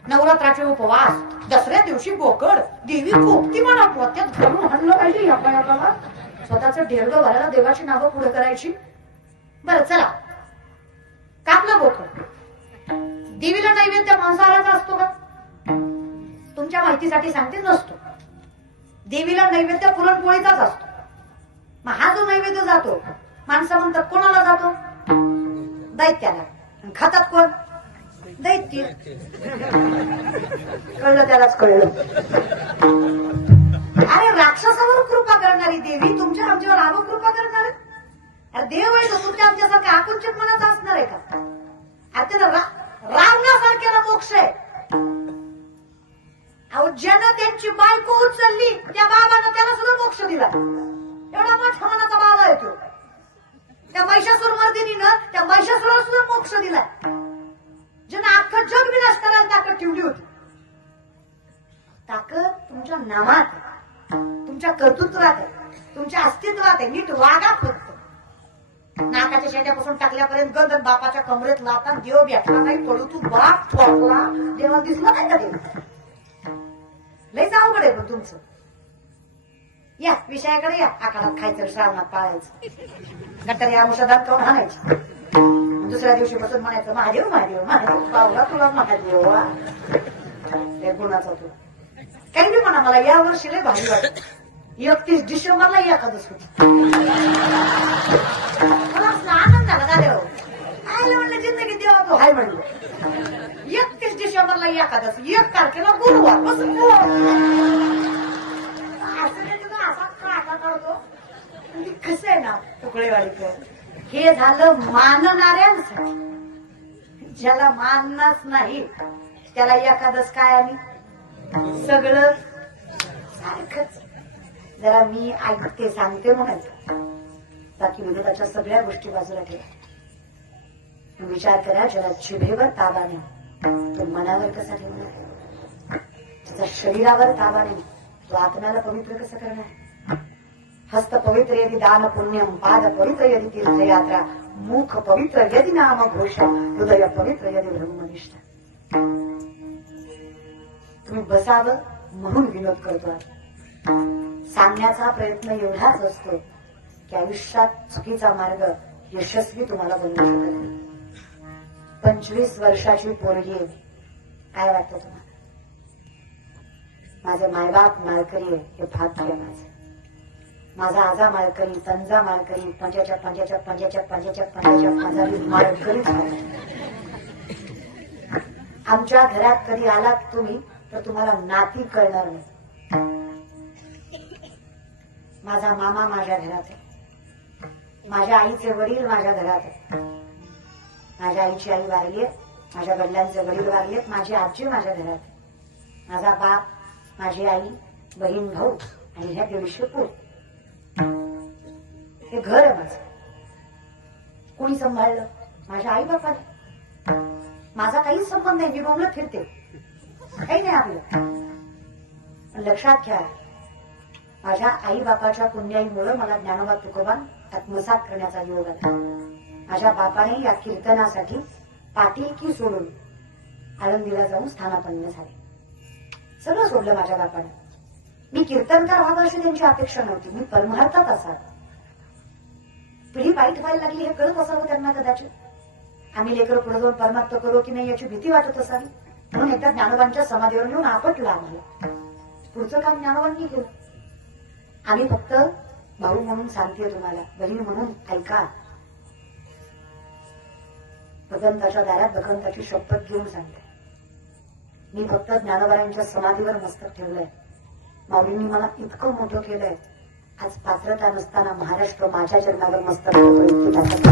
नवरात्राचे उपवास, दसऱ्या दिवशी बोकड, देवी कोपती म्हणा पोत्यात घालून हाणलं पाहिजे. या स्वतःचं ढेरगं भरायला देवाची नावं पुढे करायची. बरं चला कापलं बोकड. देवीला नैवेद्य मांसाहाराचा असतो का. तुमच्या माहितीसाठी सांगते नसतो. देवीला नैवेद्य पुरणपोळीचाच असतो. मग हा जो नैवेद्य जातो माणसं म्हणतात कोणाला जातो. दैत्याला. खातात कोण. दैत्य. कळलं त्यालाच कळलं. अरे राक्षसावर कृपा करणारी देवी तुमच्या आमच्यावर आलो कृपा करणार. अरे देव आहे तो तुमच्या आमच्यासारख्या आकुंचित मनाचा असणार आहे का. अरे त्याला रावणासारख्याला मोक्ष आहे. अहो ज्यानं त्यांची बायको उचलली त्या बाबानं त्याला सुद्धा मोक्ष दिला. एवढा मोठा मनाचा बाबा आहे तो. त्या महिषासूर मर्दिनीनं त्या महिषासुराला सुद्धा मोक्ष दिलाय. ज्यानं अख्खं जग विनाश करायला ताकद ठेवली होती. ताकद तुमच्या नामात आहे, तुमच्या कर्तृत्वात आहे, तुमच्या अस्तित्वात आहे. नीट वागा फक्त. नाकाच्या शेंड्यापासून टाकल्यापर्यंत गंध बापाच्या कमरेत लाता देव भेटला नाही पडू तू बाप ठोकला देवा दिसला नाही का देव लयच अवघड आहे पण तुमचं. या विषयाकडे या. आकारात खायचं श्रावणात पाळायचं गट्टर या मुषादात करून आणायची. दुसऱ्या दिवशी बसून म्हणायचं महादेव महादेव महादेव पावला तुला महादेव गुणाचा तुला काही बी म्हणा. मला या वर्षी लय भारी वाटत. 31 डिसेंबरला एकादश होती. मला असला आनंद झाला का देव आयला म्हणलं जिंदगी देवा तो हाय म्हणलं. 31 डिसेंबरला एकादश 1 तारखेला गुरुवार बसून असा काटा काढतो. कसं आहे ना तुकडेवाडीकर हे झालं मानणाऱ्यांसाठी. ज्याला मानणारच नाही त्याला एकादश काय आणि सगळं सारखंच. जरा मी ऐकते सांगते म्हणायचं बाकी विनोदाच्या सगळ्या गोष्टी बाजूला ठेवा. विचार करा ज्याला जिभेवर ताबा नाही तो मनावर कसा ठेवणार. त्याचा शरीरावर ताबा नाही तो आत्म्याला पवित्र कसं करणार. हस्त पवित्र यदि दान पुण्यम पाद पवित्र यदि तीर्थयात्रा मुख पवित्र यदि नाम घोष हृदय पवित्र यदि ब्रह्मनिष्ठ. तुम्ही बसावं म्हणून विनोद करतो. सांगण्याचा प्रयत्न एवढाच असतो की आयुष्यात चुकीचा मार्ग यशस्वी तुम्हाला बनवू शकत नाही. 25 वर्षाची पोरगी काय वाटतं तुम्हाला. माझे मायबाप माळकरी आहे हे भाग्य आहे माझं. माझा आजा माळकरी तंजा माळकरी पंजाच्या पंजाच्या पंजाच्या पंजाच्या पंजाच्या पंजाबी माळकरीच आमच्या घरात कधी आलात तुम्ही तर तुम्हाला नाती कळणार नाही. माझा मामा माझ्या घरात आहे. माझ्या आईचे वडील माझ्या घरात आहे. माझ्या आईची आई वारली आहे. माझ्या वडिलांचे वडील वारले आहेत. माझी आजी माझ्या घरात आहे. माझा बाप माझी आई बहीण भाऊ आणि ह्या 150 पोर. हे घर आहे माझं. कोणी सांभाळलं माझ्या आई बापाने. माझा काहीच संबंध नाही. मी बोंबलत फिरते काही नाही आपलं. लक्षात घ्या माझ्या आई बापाच्या पुण्याईमुळे मला ज्ञानोबा तुकोबा आत्मसात करण्याचा योग आला. माझ्या बापाने या कीर्तनासाठी पाटीलकी सोडून आळंदीला जाऊन स्थानापन्न झाले. सगळं सोडलं माझ्या बापाने. मी कीर्तनकार व्हावं अशी त्यांची अपेक्षा नव्हती. मी परमार्थात असावं. पिढी वाईट व्हायला लागली हे कळत असावं त्यांना कदाचित. आम्ही लेकर पुढे जाऊन परमार्थ करू की नाही याची भीती वाटत असावी म्हणून एकदा ज्ञानोबांच्या समाधीवर येऊन आपटलं आम्हाला. पुढचं काम ज्ञानोबांनी केलं. आम्ही फक्त भाऊ म्हणून सांगते तुम्हाला बहीण म्हणून ऐका. भगवंताच्या दारात भगवंताची शपथ घेऊन सांगते. मी फक्त ज्ञानोबांच्या समाधीवर मस्तक ठेवलंय. माऊलींनी मला इतकं मोठं केलंय. आज पात्रता नसताना महाराष्ट्र माझ्या चरणावर मस्तक ठेवतो.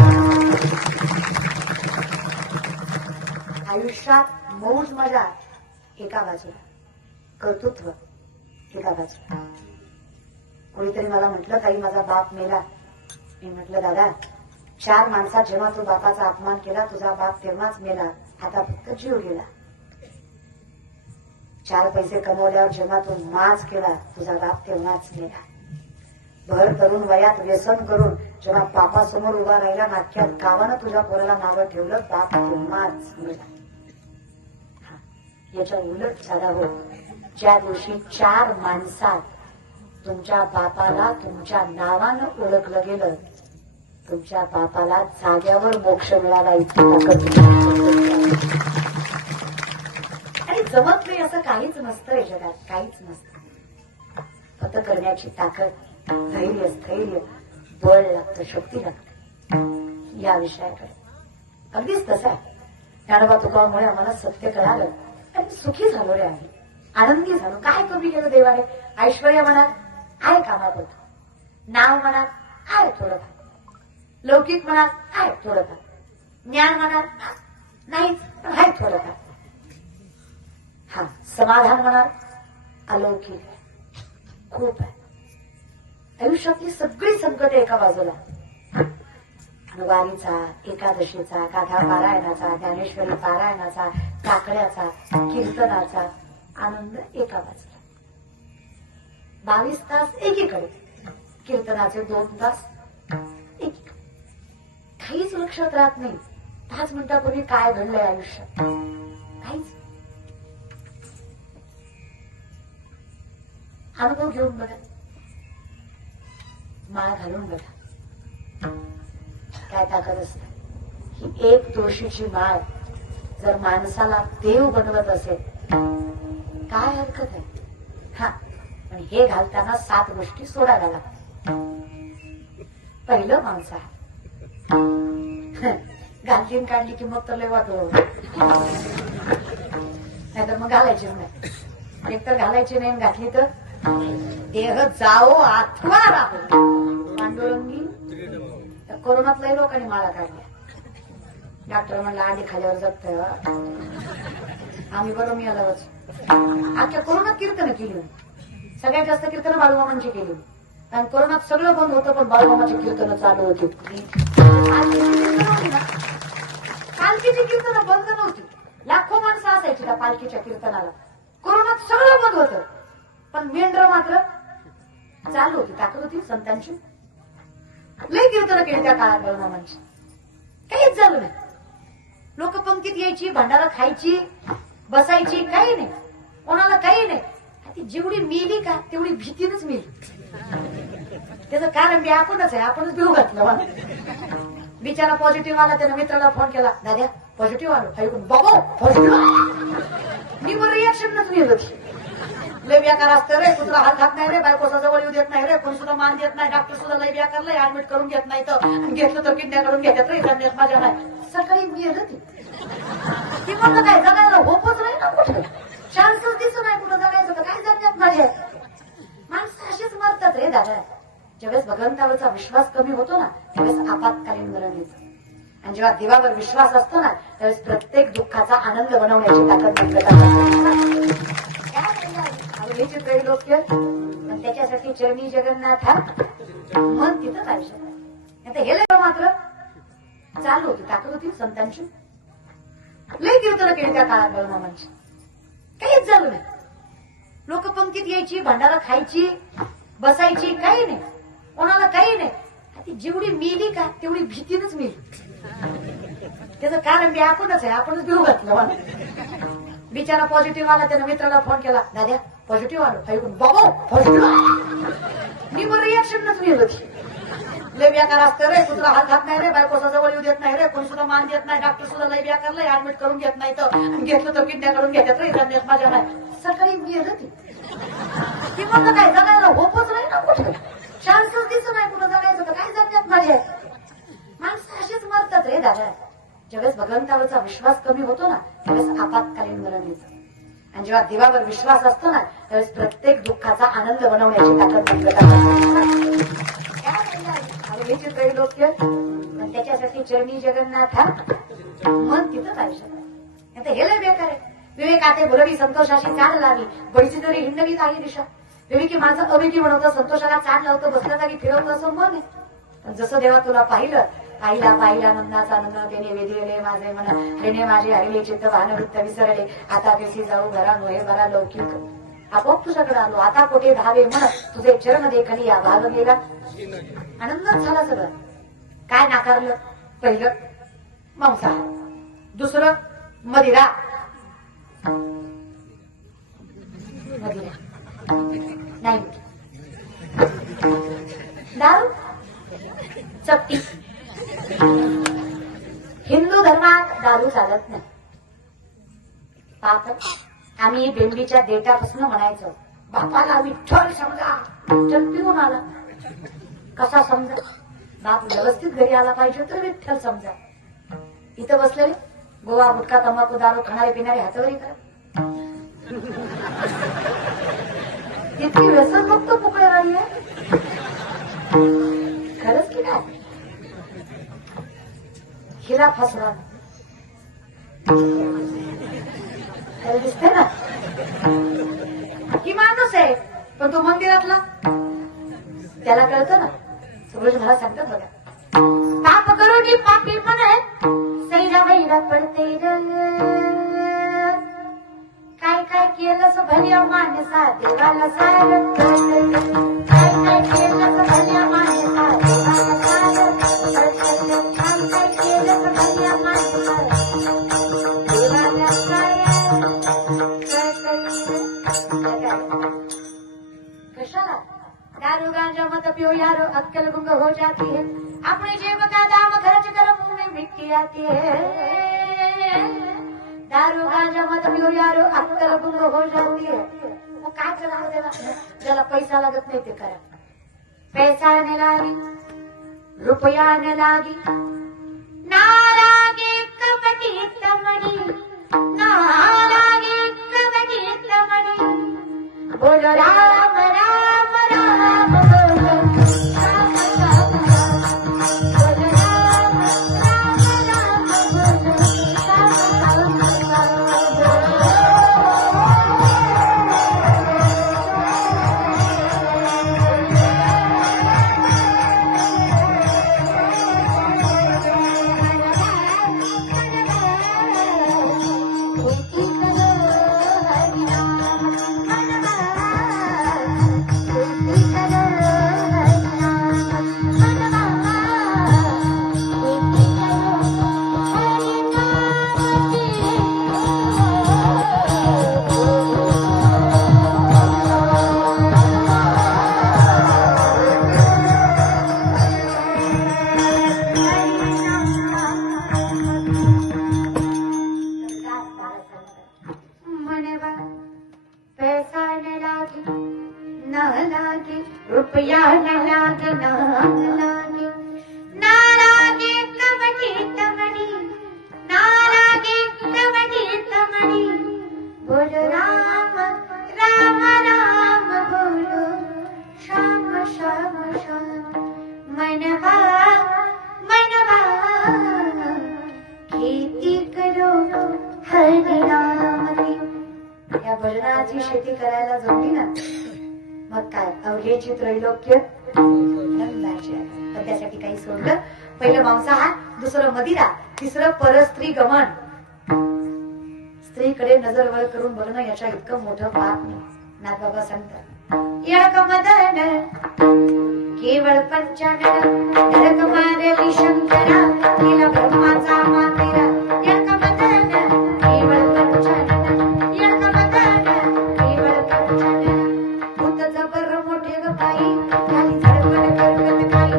आयुष्यात मौज मजा एका बाजूला कर्तृत्व एका बाजूला. कोणीतरी मला म्हटलं ताई माझा बाप मेला. मी म्हटलं दादा 4 माणसात जेव्हा तू बापाचा अपमान केला तुझा बाप तेव्हाच मेला. आता फक्त जीव गेला. 4 पैसे कमवल्यावर जेव्हा तू नाच केला तुझा बाप तेव्हाच मेला. भर तरुण वयात व्यसन करून जेव्हा बापासमोर उभा राहिला नाख्यात गावानं तुझ्या पोराला नावं ठेवलं बाप तेव्हाच मेला. याच्या उलट झाला हो. ज्या दिवशी 4 माणसात तुमच्या बापाला तुमच्या नावानं ओळखलं गेलं तुमच्या बापाला जाग्यावर मोक्ष मिळाला. इतकी ताकद. आणि जमत नाही असं काहीच नसतं या जगात. काहीच नसतं. फक्त करण्याची ताकद धैर्य स्थैर्य बळ लागतं शक्ती लागते. या विषयाकडे अगदीच तसं आहे. ज्ञानोबा तुकोबामुळे आम्हाला सत्य कळालं आणि सुखी झालो रे आम्ही. आनंदी झालो. काय कमी केलं देवाने. ऐश्वर्य म्हणा आहे कामापुरतं. नाव म्हणा आहे थोडंफार. लौकिक म्हणा आहे थोडंफार. ज्ञान म्हणा नाहीच पण आहे थोडंफार. हा समाधान म्हणा अलौकिक खूप आहे. आयुष्यातली सगळी संकट एका बाजूला. वारीचा एकादशीचा गाथा पारायणाचा ज्ञानेश्वरी पारायणाचा काकड्याचा कीर्तनाचा आनंद एका बाजूला. 22 तास एकीकडे कीर्तनाचे 2 तास एकीकडे. काहीच लक्षात राहत नाही 5 मिनिटापूर्वी काय घडलंय आयुष्यात, काहीच. अनुभव घेऊन बघा, माळ घालून बघा, काय ताकद असते. ही एक तुळशीची माळ जर माणसाला देव बनवत असेल काय हरकत आहे. हा, पण हे घालताना 7 गोष्टी सोडायला लागतात. पहिलं माणसा घालतीन काढली की मग तर लय वाटलं, नाहीतर मग घालायची नाही. एकतर घालायची नाही, घातली तर देह जाओ अथवा राहो. पांडुरंगी कोरोनात लय लोकांनी माळा काढल्या. डॉक्टर म्हणला आधी खाल्यावर जगतोय, आम्ही बरं मिळाल्यावरच. अख्ख्या कोरोनात कीर्तन केली, सगळ्यात जास्त कीर्तन बाळूमामांची केली. कारण कोरोनात सगळं बंद होतं पण बाळूमामाची कीर्तन चालू होती. पालखीची कीर्तन बंद नव्हती, लाखो माणसं असायची त्या पालखीच्या कीर्तनाला. कोरोनात सगळं बंद होतं पण मेंढर मात्र चालू होती. ताकद होती संतांची. लय कीर्तन केली त्या काळात बाळूमामांची, काहीच झालं नाही. लोक पंक्तीत यायची, भंडारा खायची, बसायची, काही नाही, कोणाला काही नाही. ती जेवढी मेली का तेवढी भीतीनच मेली. त्याचं कारण बी आपणच आहे, आपणच भिऊ घातलं. बिचारा पॉझिटिव्ह आला, त्यानं मित्राला फोन केला, दाद्या पॉझिटिव्ह आलो. ऐकून बाबा पॉझिटिव्ह, मी मग रिॲक्शनच नेलं. लय बेकार असतं रे, कुत्रा हात खात नाही रे, बायकोचा जवळ येऊ देत नाही रे, कोण सुद्धा मान देत नाही, डॉक्टर सुद्धा लय बेकार, लय ऍडमिट करून घेत नाही, तर घेतलं तर किडन्या करून घेतात रे, जगण्यात मजा नाही. सकाळी मेलं ती म्हणलं काय जगायला होपच नाही ना, कुठं चान्सच दिसत नाही कुठं जगायचं, तर काय जगण्यात मजा. माणसं अशीच मरतात रे दादा. ज्यावेळेस भगवंतावरचा विश्वास कमी होतो ना त्यावेळेस आपत्कालीन मरण येतं. आणि जेव्हा देवावर विश्वास असतो ना त्यावेळेस प्रत्येक दुःखाचा आनंद बनवण्याची ताकद त्रैलोक्य. पण त्याच्यासाठी चरणी जगन्नाथ मन तिथंच आयुष्य. हे लय मात्र चालू होती, ताकद होती संतांची. लय कीर्तन केली त्या काळात बाळूमामांची, काहीच झालं नाही. लोक पंक्तीत यायची, भंडारा खायची, बसायची, काही नाही, कोणाला काही नाही. ती जेवढी मेली का तेवढी भीतीनच मेली. त्याचं कारण बी आपणच आहे, आपणच भिऊ घातलं. बिचारा पॉझिटिव्ह आला, त्यानं मित्राला फोन केला, दाद्या पॉझिटिव्ह आलो. ऐकून बाबा पॉझिटिव्ह, मी मग रिॲक्शनच नेलं. लय बेकार असतं रे, कुत्रा हात खात नाही रे, बायकोचा जवळ येऊ देत नाही रे, कोण सुद्धा मान देत नाही, डॉक्टर सुद्धा लय बेकार, लय ऍडमिट करून घेत नाही, तर घेतलं तर किडन्या करून घेतात रे, जगण्यात मजा नाही. सकाळी मेलं ती म्हणलं काय जगायला होपच नाही ना, कुठं चान्सच दिसत नाही कुठं जगायचं, तर काय जगण्यात मजा. माणसं अशीच मरतात रे दादा. ज्यावेळेस भगवंतावरचा विश्वास कमी होतो ना त्यावेळेस आपत्कालीन मरण येतं. आणि जेव्हा देवावर विश्वास असतो ना त्यावेळेस प्रत्येक दुःखाचा आनंद बनवण्याची ताकद. त्रैलोक्य. पण त्याच्यासाठी चरणी जगन्नाथ मन तिथंच आयुष्य. हे लय बेकार आहे. विवेक आते बोलवी संतोषाशी चाल लावी, बैसी तरी हिंडवी काही दिशा. विवेकी माझं अविकी म्हणवतं, संतोषाला चाल लावतं, बसल्या जागी फिरवतं असं मन आहे. पण जसं देवा तुला पाहिलं, पाहिला नंदाचा आनंद त्याने वेदिले माझे मन, हरिणे माझे हरिले चित्त भानवृत्त विसरले, आता कशी जाऊ घरा नोहे बरा लौकिक. आपोआप तुझ्याकडे आलो, आता कोठे धावे मन, तुझे चरण देखली या भाग गेला. आनंदच झाला सगळं. काय नाकारलं? पहिलं मांसाहार, दुसरं मदिरा, नाही दारू, चपटी. हिंदू धर्मात दारू चालत नाही. पाप. आम्ही बेंबीच्या देठापासून म्हणायचो बापाला विठ्ठल समजा, विठ्ठल पिऊन आला. कसा समजा? बाप व्यवस्थित घरी आला पाहिजे तर विठ्ठल समजा. इथं बसलेले गोवा गुटखा तंबाखू दारू खाणारे पिणारे हातवरी करा. इतकी व्यसन मुक्त मोकळे राहिले. खरंच की काय? हिरा फसवा खरं दिसते ना. ही माणूस आहे पण तो मंदिरातला त्याला कळतं ना. सुरेश मला सांगतात बघा, पाप करून पापी म्हणे सैरा वैरा पडते काय काय केलंस भल्या माणसा देवाला सार. काय काय केलंस भल्या माणसा देवाला सार. काय काय कशाला दारू गांजा मत पियो यारो अक्कल गुंग हो जाती है अपने जेब का दाम खर्च कर मुंह में मिट्टी आती है दारू गांजा मत पियो यारो अक्कल गुंग हो जाती है वो काय करा देवा ज्याला पैसा लागत नाही ते करा पैसा ने लागी रुपया ने लागी ना लागे कबड्डी तमडी ना लागे कबड्डी तमडी बोलो राम राम राम बोलो राम राम बोलो राम राम राम बोलो राम पैसा न लागे न लागे रुपया न लागे न लागे ना लागे कबड्डी तमड़ी ना लागे कबड्डी तमड़ी बोलो राम राम राम बोलो श्याम श्याम श्याम मनवा मनवा खेती करो हरि नाम की या भजनाची शेती करायला जमली ना मग काय अवघ्याची त्रैलोक्य नंदाची आहे. पण त्यासाठी काही सोडलं पहिलं मांसाहार दुसरं मदिरा तिसरं परस्त्री गमन स्त्रीकडे नजर वर करून बघणं याच्या इतकं मोठं पाप नाही नाथबाबा सांगतात यळक मदन केवळ पंचानन नरक मारली शंकरा केला ब्रह्माचा मातेरा यळक मदन केवळ पंचानन यळक मदन केवळ पंचानन भूत जबर मोठे ग पायी खाली झडपड करकत खाई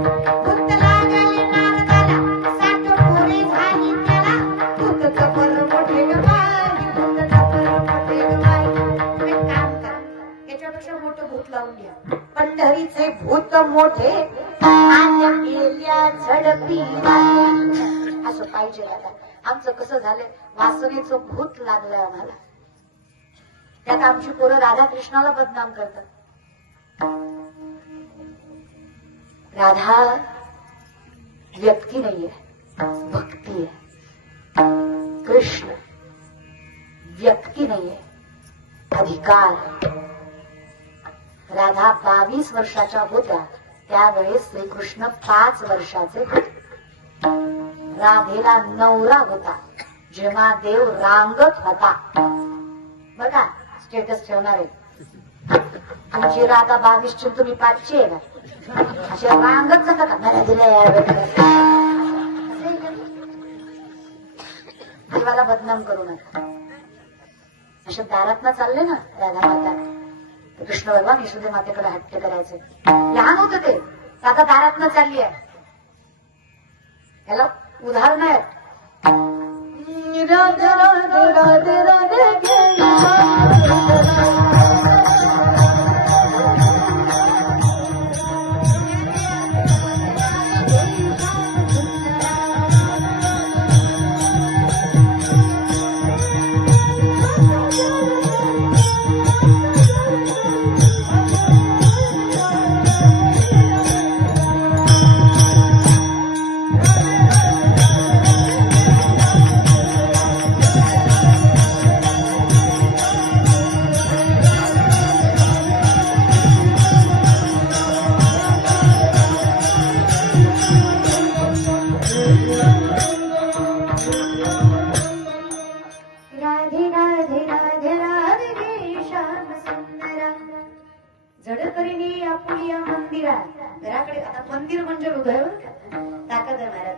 भूत लागले नारदाला साठ पोरे झाली त्याला भूत जबर मोठे ग पायी भूत जबर मोठे ग पायी एक काम करा याच्यापेक्षा मोठं भूत लावून घ्या पंढरीचे भूत मोठे आणि गेल्या झडपी असं पाहिजे आता आमचं कसं झालंय वासनेचं भूत लागलंय आम्हाला त्यात आमची पोरं राधाकृष्णाला बदनाम करतात राधा व्यक्ती नाहीये भक्ती आहे कृष्ण व्यक्ती नाहीये अधिकार राधा 22 वर्षाच्या होत्या त्यावेळेस श्रीकृष्ण 5 वर्षाचे होते राधेला नवरा होता जेव्हा देव रांगत होता बघा स्टेटस ठेवणार आहे तुमची राधा 22 ची तुम्ही 5 ची आहे ना असे रांगत जाता का मला देवाला बदनाम करू नका अशा दारात ना चालले ना राधा माता कृष्ण भगवान यशोदे मातेकडे हट्ट करायचे लहान होत ते आता दारात न चालली आहे याला उदाहरण आहे राधे राधे राधे राधे जडकरीने आपुलिया मंदिरात घराकडे आता मंदिर म्हणजे हृदय ताकद आहे महाराज.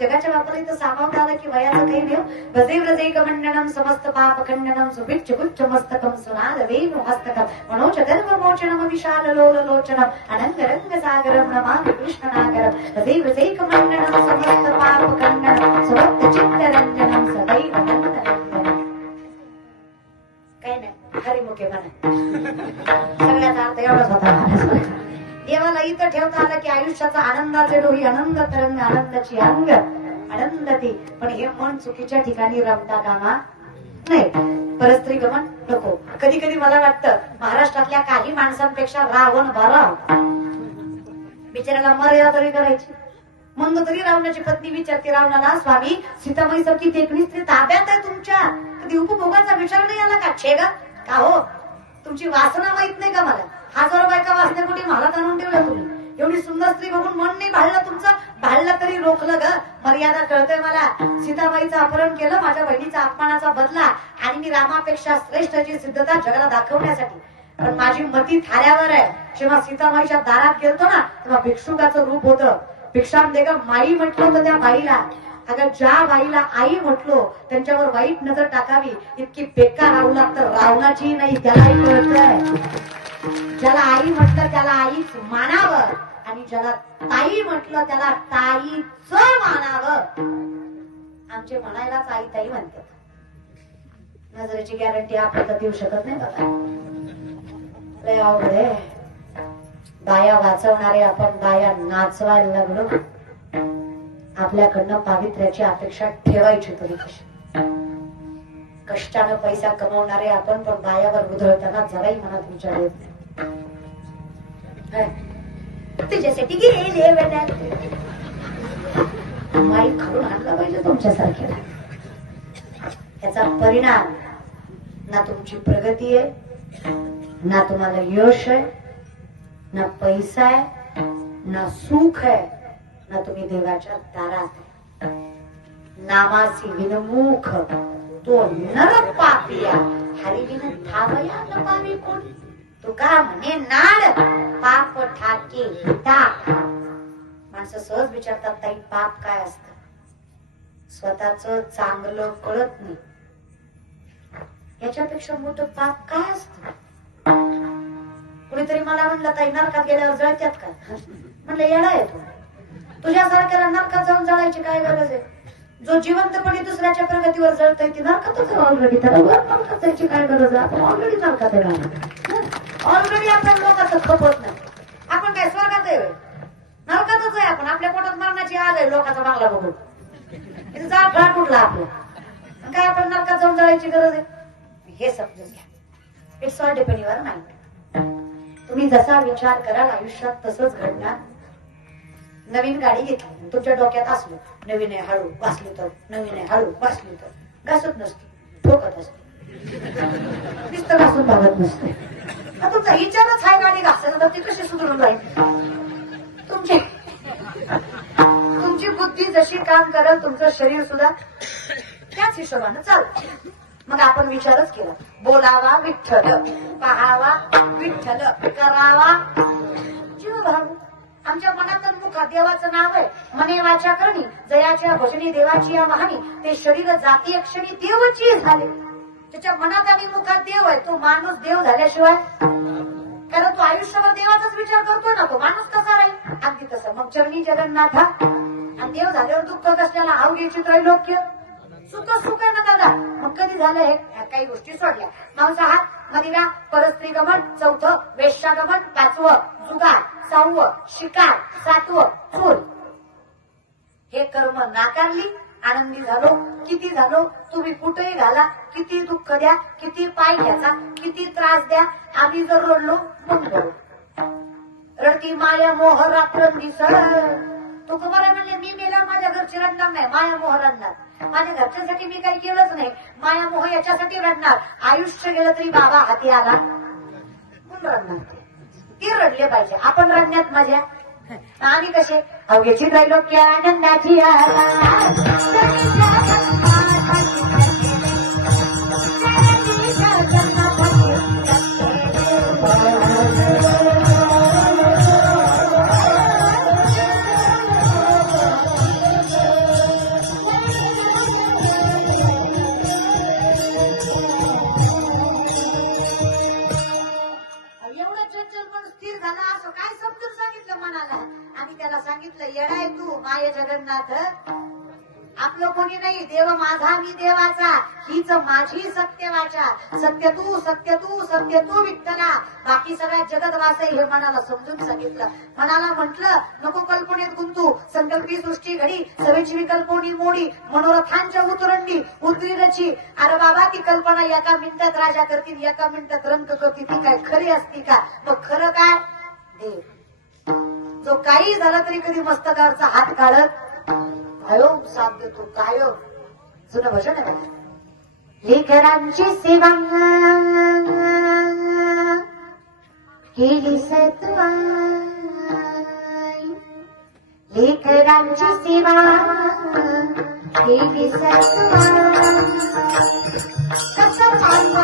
जगाच्या बापाला तर सामावून आला की वयाचं काही देव. भजे व्रजे गमंडनम समस्त पाप खंडनम सुभिक्ष गुच्छ मस्तकम सुनाद वेणु हस्तकम मनोज गर्भ मोचनम विशाल लोल लोचनम अनंग रंग सागरम नमामि कृष्ण नागरम. भजे व्रजे गमंडनम समस्त पाप खंडनम समस्त चित्त रंजनम सदैव नंदनंदनम. काय नाही हरिमुखे म्हणा. सगळ्याचा अर्थ एवढाच होता. देवाला इथं ठेवता आलं की आयुष्याचा आनंदाचे डोही आनंद तरंग आनंदाची अंग आनंदती. पण हे मन चुकीच्या ठिकाणी रमता कामा नाही. परस्त्री गमन नको. कधी कधी मला वाटतं महाराष्ट्रातल्या काही माणसांपेक्षा रावण बरा. बिचाराला मर्यादा तरी करायची. मग तरी रावणाची पत्नी विचारते रावणाला, स्वामी सीताबाई सारखी देखणी स्त्री ताब्यात आहे तुमच्या, कधी उपभोगाचा विचार नाही आला का? छे का हो, तुमची वासना माहित नाही का मला? हजारो बायका वाचण्यापुढे मला ताणून ठेवलं तुम्ही. एवढी सुंदर स्त्री बघून मन नाही भाळलं तुमचं. भाळलं तरी रोखलं ग. मर्यादा कळतंय मला. सीताबाईचं अपहरण केलं, माझ्या बहिणीचा अपमानाचा बदला, आणि मी रामापेक्षा श्रेष्ठची सिद्धता जगाला दाखवण्यासाठी. पण माझी मती थाऱ्यावर आहे. जेव्हा सीताबाईच्या दारात गेलतो ना, तेव्हा भिक्षुकाचं रूप होतं. भिक्षाम दे ग माई म्हटलं होतं त्या बाईला. अगं ज्या बाईला आई म्हटलो त्यांच्यावर वाईट नजर टाकावी इतकी बेकार राहू लागतं रावणाची नाही. त्यालाही कळतंय. ज्याला आई म्हटलं त्याला आईच मानावं, आणि ज्याला ताई म्हटलं त्याला ताईच मानावं. आमचे म्हणायलाच आई ताई म्हणतात. नजरेची गॅरंटी आपण तर देऊ शकत नाही बाबा. लय अवघड आहे. बाया वाचवणारे आपण बाया नाचवायला लागलो. आपल्याकडनं पावित्र्याची अपेक्षा ठेवायची तरी कशी? कष्टानं पैसा कमवणारे आपण, पण बायावर उधळताना जराही मनात विचार येत नाही. तुझ्यासाठी गेले माई खरून आणला पाहिजे तुमच्यासारख्याला. त्याचा परिणाम ना तुमची प्रगती आहे, ना तुम्हाला यश आहे, ना पैसा आहे, ना सुख आहे, ना तुम्ही देवाच्या दारात. नामासी विनमुख तो नर पापिया हरिविन थावया न पावी कोण. तुका म्हणे नाड पाप ठाके टाक. माणसं सहज विचारतात ताई पाप काय असतं. स्वतःच चांगलं कळत नाही. याच्यापेक्षा मोठं पाप काय असतं? कुणीतरी मला म्हणलं ताई नरकात गेल्यावर जळत्यात का? म्हणलं येडा येतो. तुझ्यासारख्याला नरकात जाऊन जळायची काय गरज आहे? जो जिवंतपणे दुसऱ्याच्या प्रगतीवर जळतोय ती नरकातच ऑलरेडी. त्याला वर नरकात जायची काय गरज आहे? आपण ऑलरेडी नरकात आहे. ऑलरेडी आपण लोकांचं खपत नाही. आपण काय स्वर्गात आहे? नरकातच आहे आपण. आपल्या पोटात मरणाची आज आहे लोकांचा बांगला बघून. इथे जा फ्लॅट उठला आपलं. काय आपण नरकात जाऊन जळायची गरज आहे? हे समजून घ्या. It's all depend your mind. तुम्ही जसा विचार कराल आयुष्यात तसंच घडणार. नवीन गाडी घेतली, तुमच्या डोक्यात असलो नवीन आहे हळू वाचली तर, नवीन आहे हळू वाचली तर, घासत नसते, ठोकत असते, नुसतं घासून भागत नसते. तुमचा विचारच आहे गाडी घासायला, तर ती कशी सुधारून राहील? तुमची बुद्धी जशी काम करेल तुमचं शरीर सुद्धा त्याच हिशोबानं चालतं. मग आपण विचारच केला, बोलावा विठ्ठल, पाहावा विठ्ठल, करावा जीवभाव. आमच्या मनात मुखात देवाचं नाव आहे. मने वाचा करणी जयाच्या भजनी देवाची या वाहनी. ते शरीर जाती क्षणी देवची झाले. त्याच्या मनात आणि मुखात देव आहे. तो माणूस देव झाल्याशिवाय, कारण तो आयुष्यावर देवाचाच विचार करतो ना, तो माणूस कसा राहील? अगदी तसं. मग चरणी जगन्नाथा. आणि देव झाल्यावर दुःख कसल्याला? अवघ्याची त्रैलोक्य सुख सुख आहे ना दादा. मग कधी झालं हे? काही गोष्टी सोडल्या. मांसाहार, मदिरा, परस्त्री गमन 4, वेश्यागमन 5, जुगार 6, शिकार 7, चोर. हे कर्म नाकारली. आनंदी झालो, किती झालो. तुम्ही कुठेही घाला, किती दुःख द्या, किती पाय घ्याचा, किती त्रास द्या, आम्ही जर रडलो मग रडू. रडती माया मोह रात्र दिसळ. तुकोबाराय म्हणले मी मेला माझ्या घरची रडणार नाही, माया मोह रडणार. माझ्या घरच्यासाठी मी काही केलंच नाही, माया मोह याच्यासाठी रडणार. आयुष्य गेलं तरी बाबा हाती आला म्हणून रडणार. ते रडले पाहिजे. आपण रडण्यात मजा. आम्ही कसे अवघ्याची त्रैलोक्य आनंदाची स्थिर झाला असं काय समजून सांगितलं मनाला आणि त्याला सांगितलं येडाय तू माय जगन्नाथ आपलं कोणी नाही देव माझा मी देवाचा हीच माझी सत्य वाचा सत्य तू सत्य तू सत्य तू विठ्ठला बाकी सगळ्या जगत वासे हे मनाला समजून सांगितलं मनाला म्हटलं नको कल्पनेत गुंतू संकल्पी सृष्टी घडी सवेची विकल्पोनी मोडी मनोरथांच्या उतरंडी उतरी रची अरे बाबा ती कल्पना एका मिनिटात राजा करतील एका मिनिटात रंग करतील ती काय खरी असती का मग खरं काय देव जो काही झालं तरी कधी मस्तकावरचा हात काढत अयो साथ देतो काय जुनं भजन आहे लेकरांची सेवा केली सत्वाई लेकरांची सेवा केली सत्वाई कसं पांग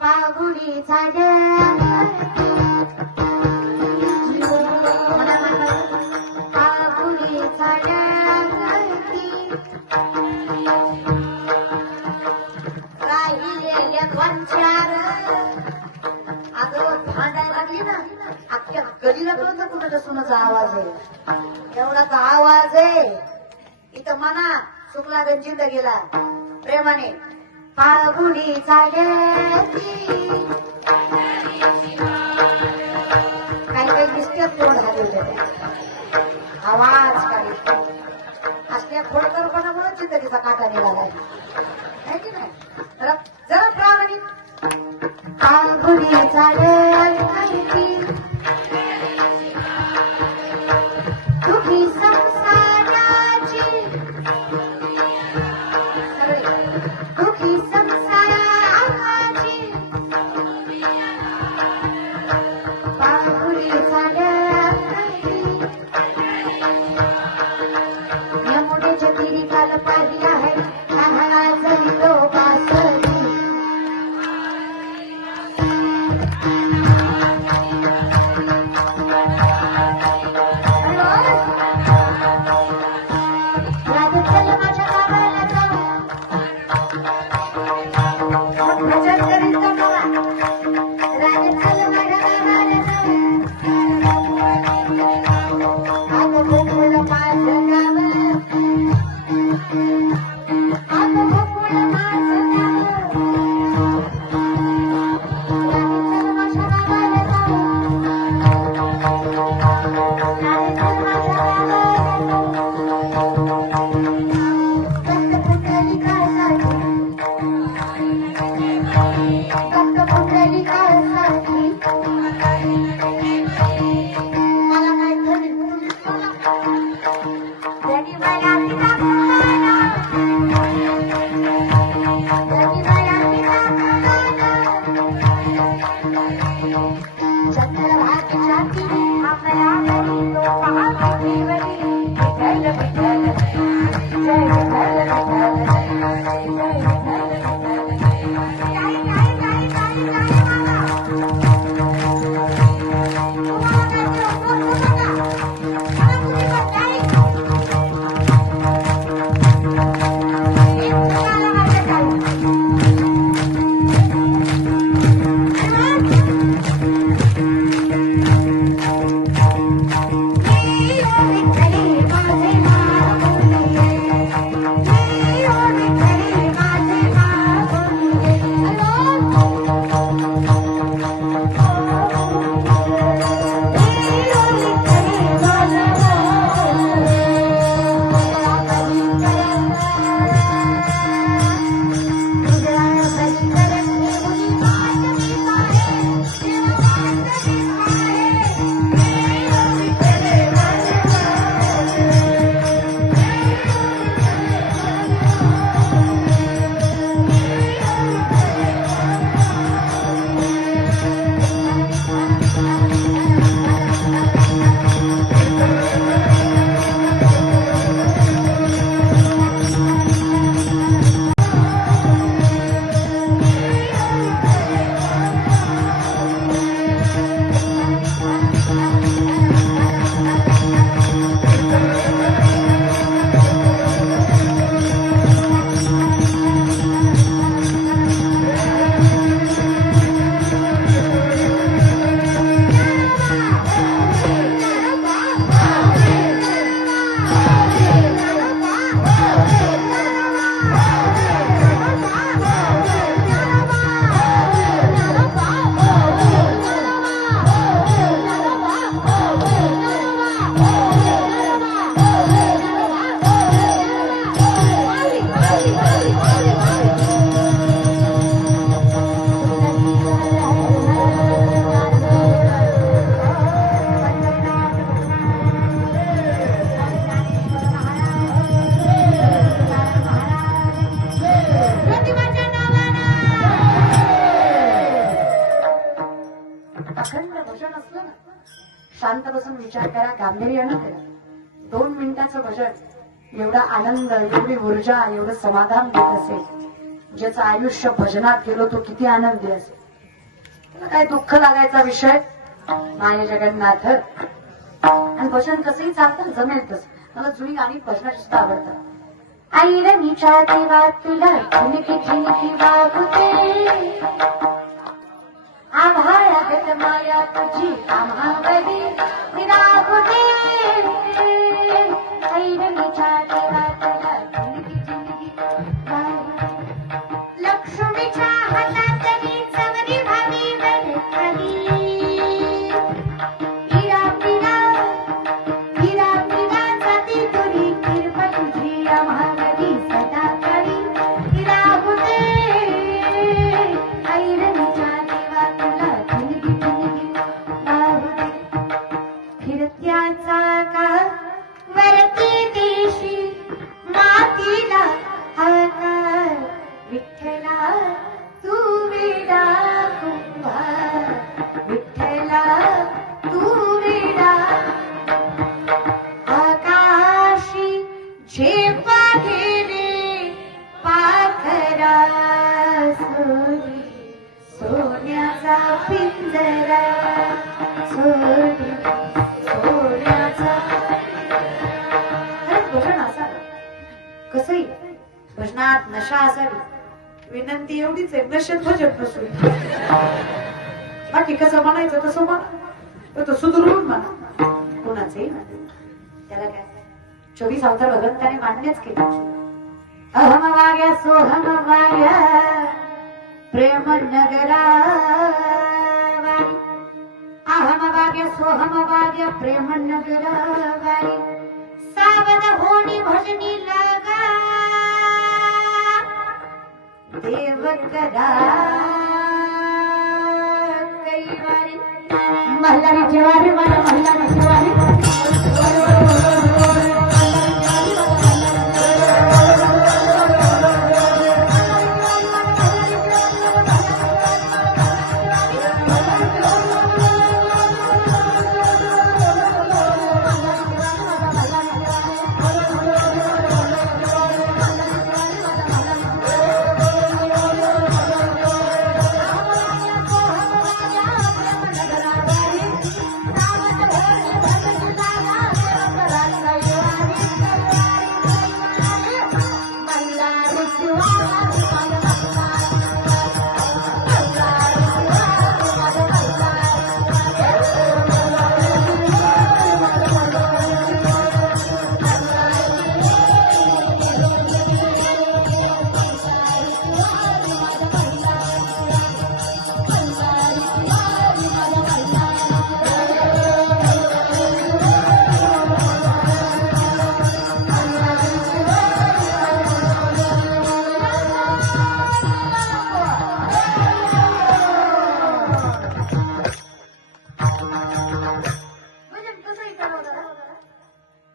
पागुडी झाड पागुडी झाड राहिलेल्या पंचार अगं भांडायला लागली ना अख्ख्या गलीला कळतं कुठं सुनाचा आवाज आहे एवढाचा आवाज आहे इथं मना सुकला गंजिंद गेला प्रेमाने पागुडी झाडे काही काही दिसते तोंड हलवले आवाज काढी असल्या खोडकरपणामुळे जिंदगीचा काटा निघालाय आहे की नाही जरा प्रामाणिक पागुडी झाडे तुझी संसाराची शांत बसून विचार करा, गांभीर्यानं करा. 2 मिनिटाचं भजन एवढा आनंद, एवढी ऊर्जा, एवढं समाधान देत असेल. ज्याचं आयुष्य भजनात गेलो तो किती आनंदी असेल. त्याला काय दुःख लागायचा विषय नाही. जगन्नाथ. आणि भजन कसंही चालतं, जमेल तसं. मला जुनी गाणी भजनाची सुद्धा आवडतात. आई रवीच्या देवा तुला झिनकी झिनकी वागते, आभाळागत माया तुझी आम्हावरी विरागुते. आई रवीच्या देवा तुला झिनकी झिनकी वागते, लक्ष्मीच्या हातातली चवरी भावी वरखाली. कसंही भजनात नशा असावी. विनंती एवढीच आहे, नशेत भजन नसून. बाकी कसं म्हणायचं तसं म्हणा, तो सुधरून म्हणा, कोणाचंही म्हणा. त्याला काय 24 अवतार भगवंताने मान्यच केलं. अहम वाग्या सोहम वाग्या प्रेम नगरा, अहम वाग्या सोहम वाग्या प्रेम नगरा. सावध होणी भजनी लगा देव करा कैवारी. मल्हारी जेवारी मला मल्हारी जेवारी.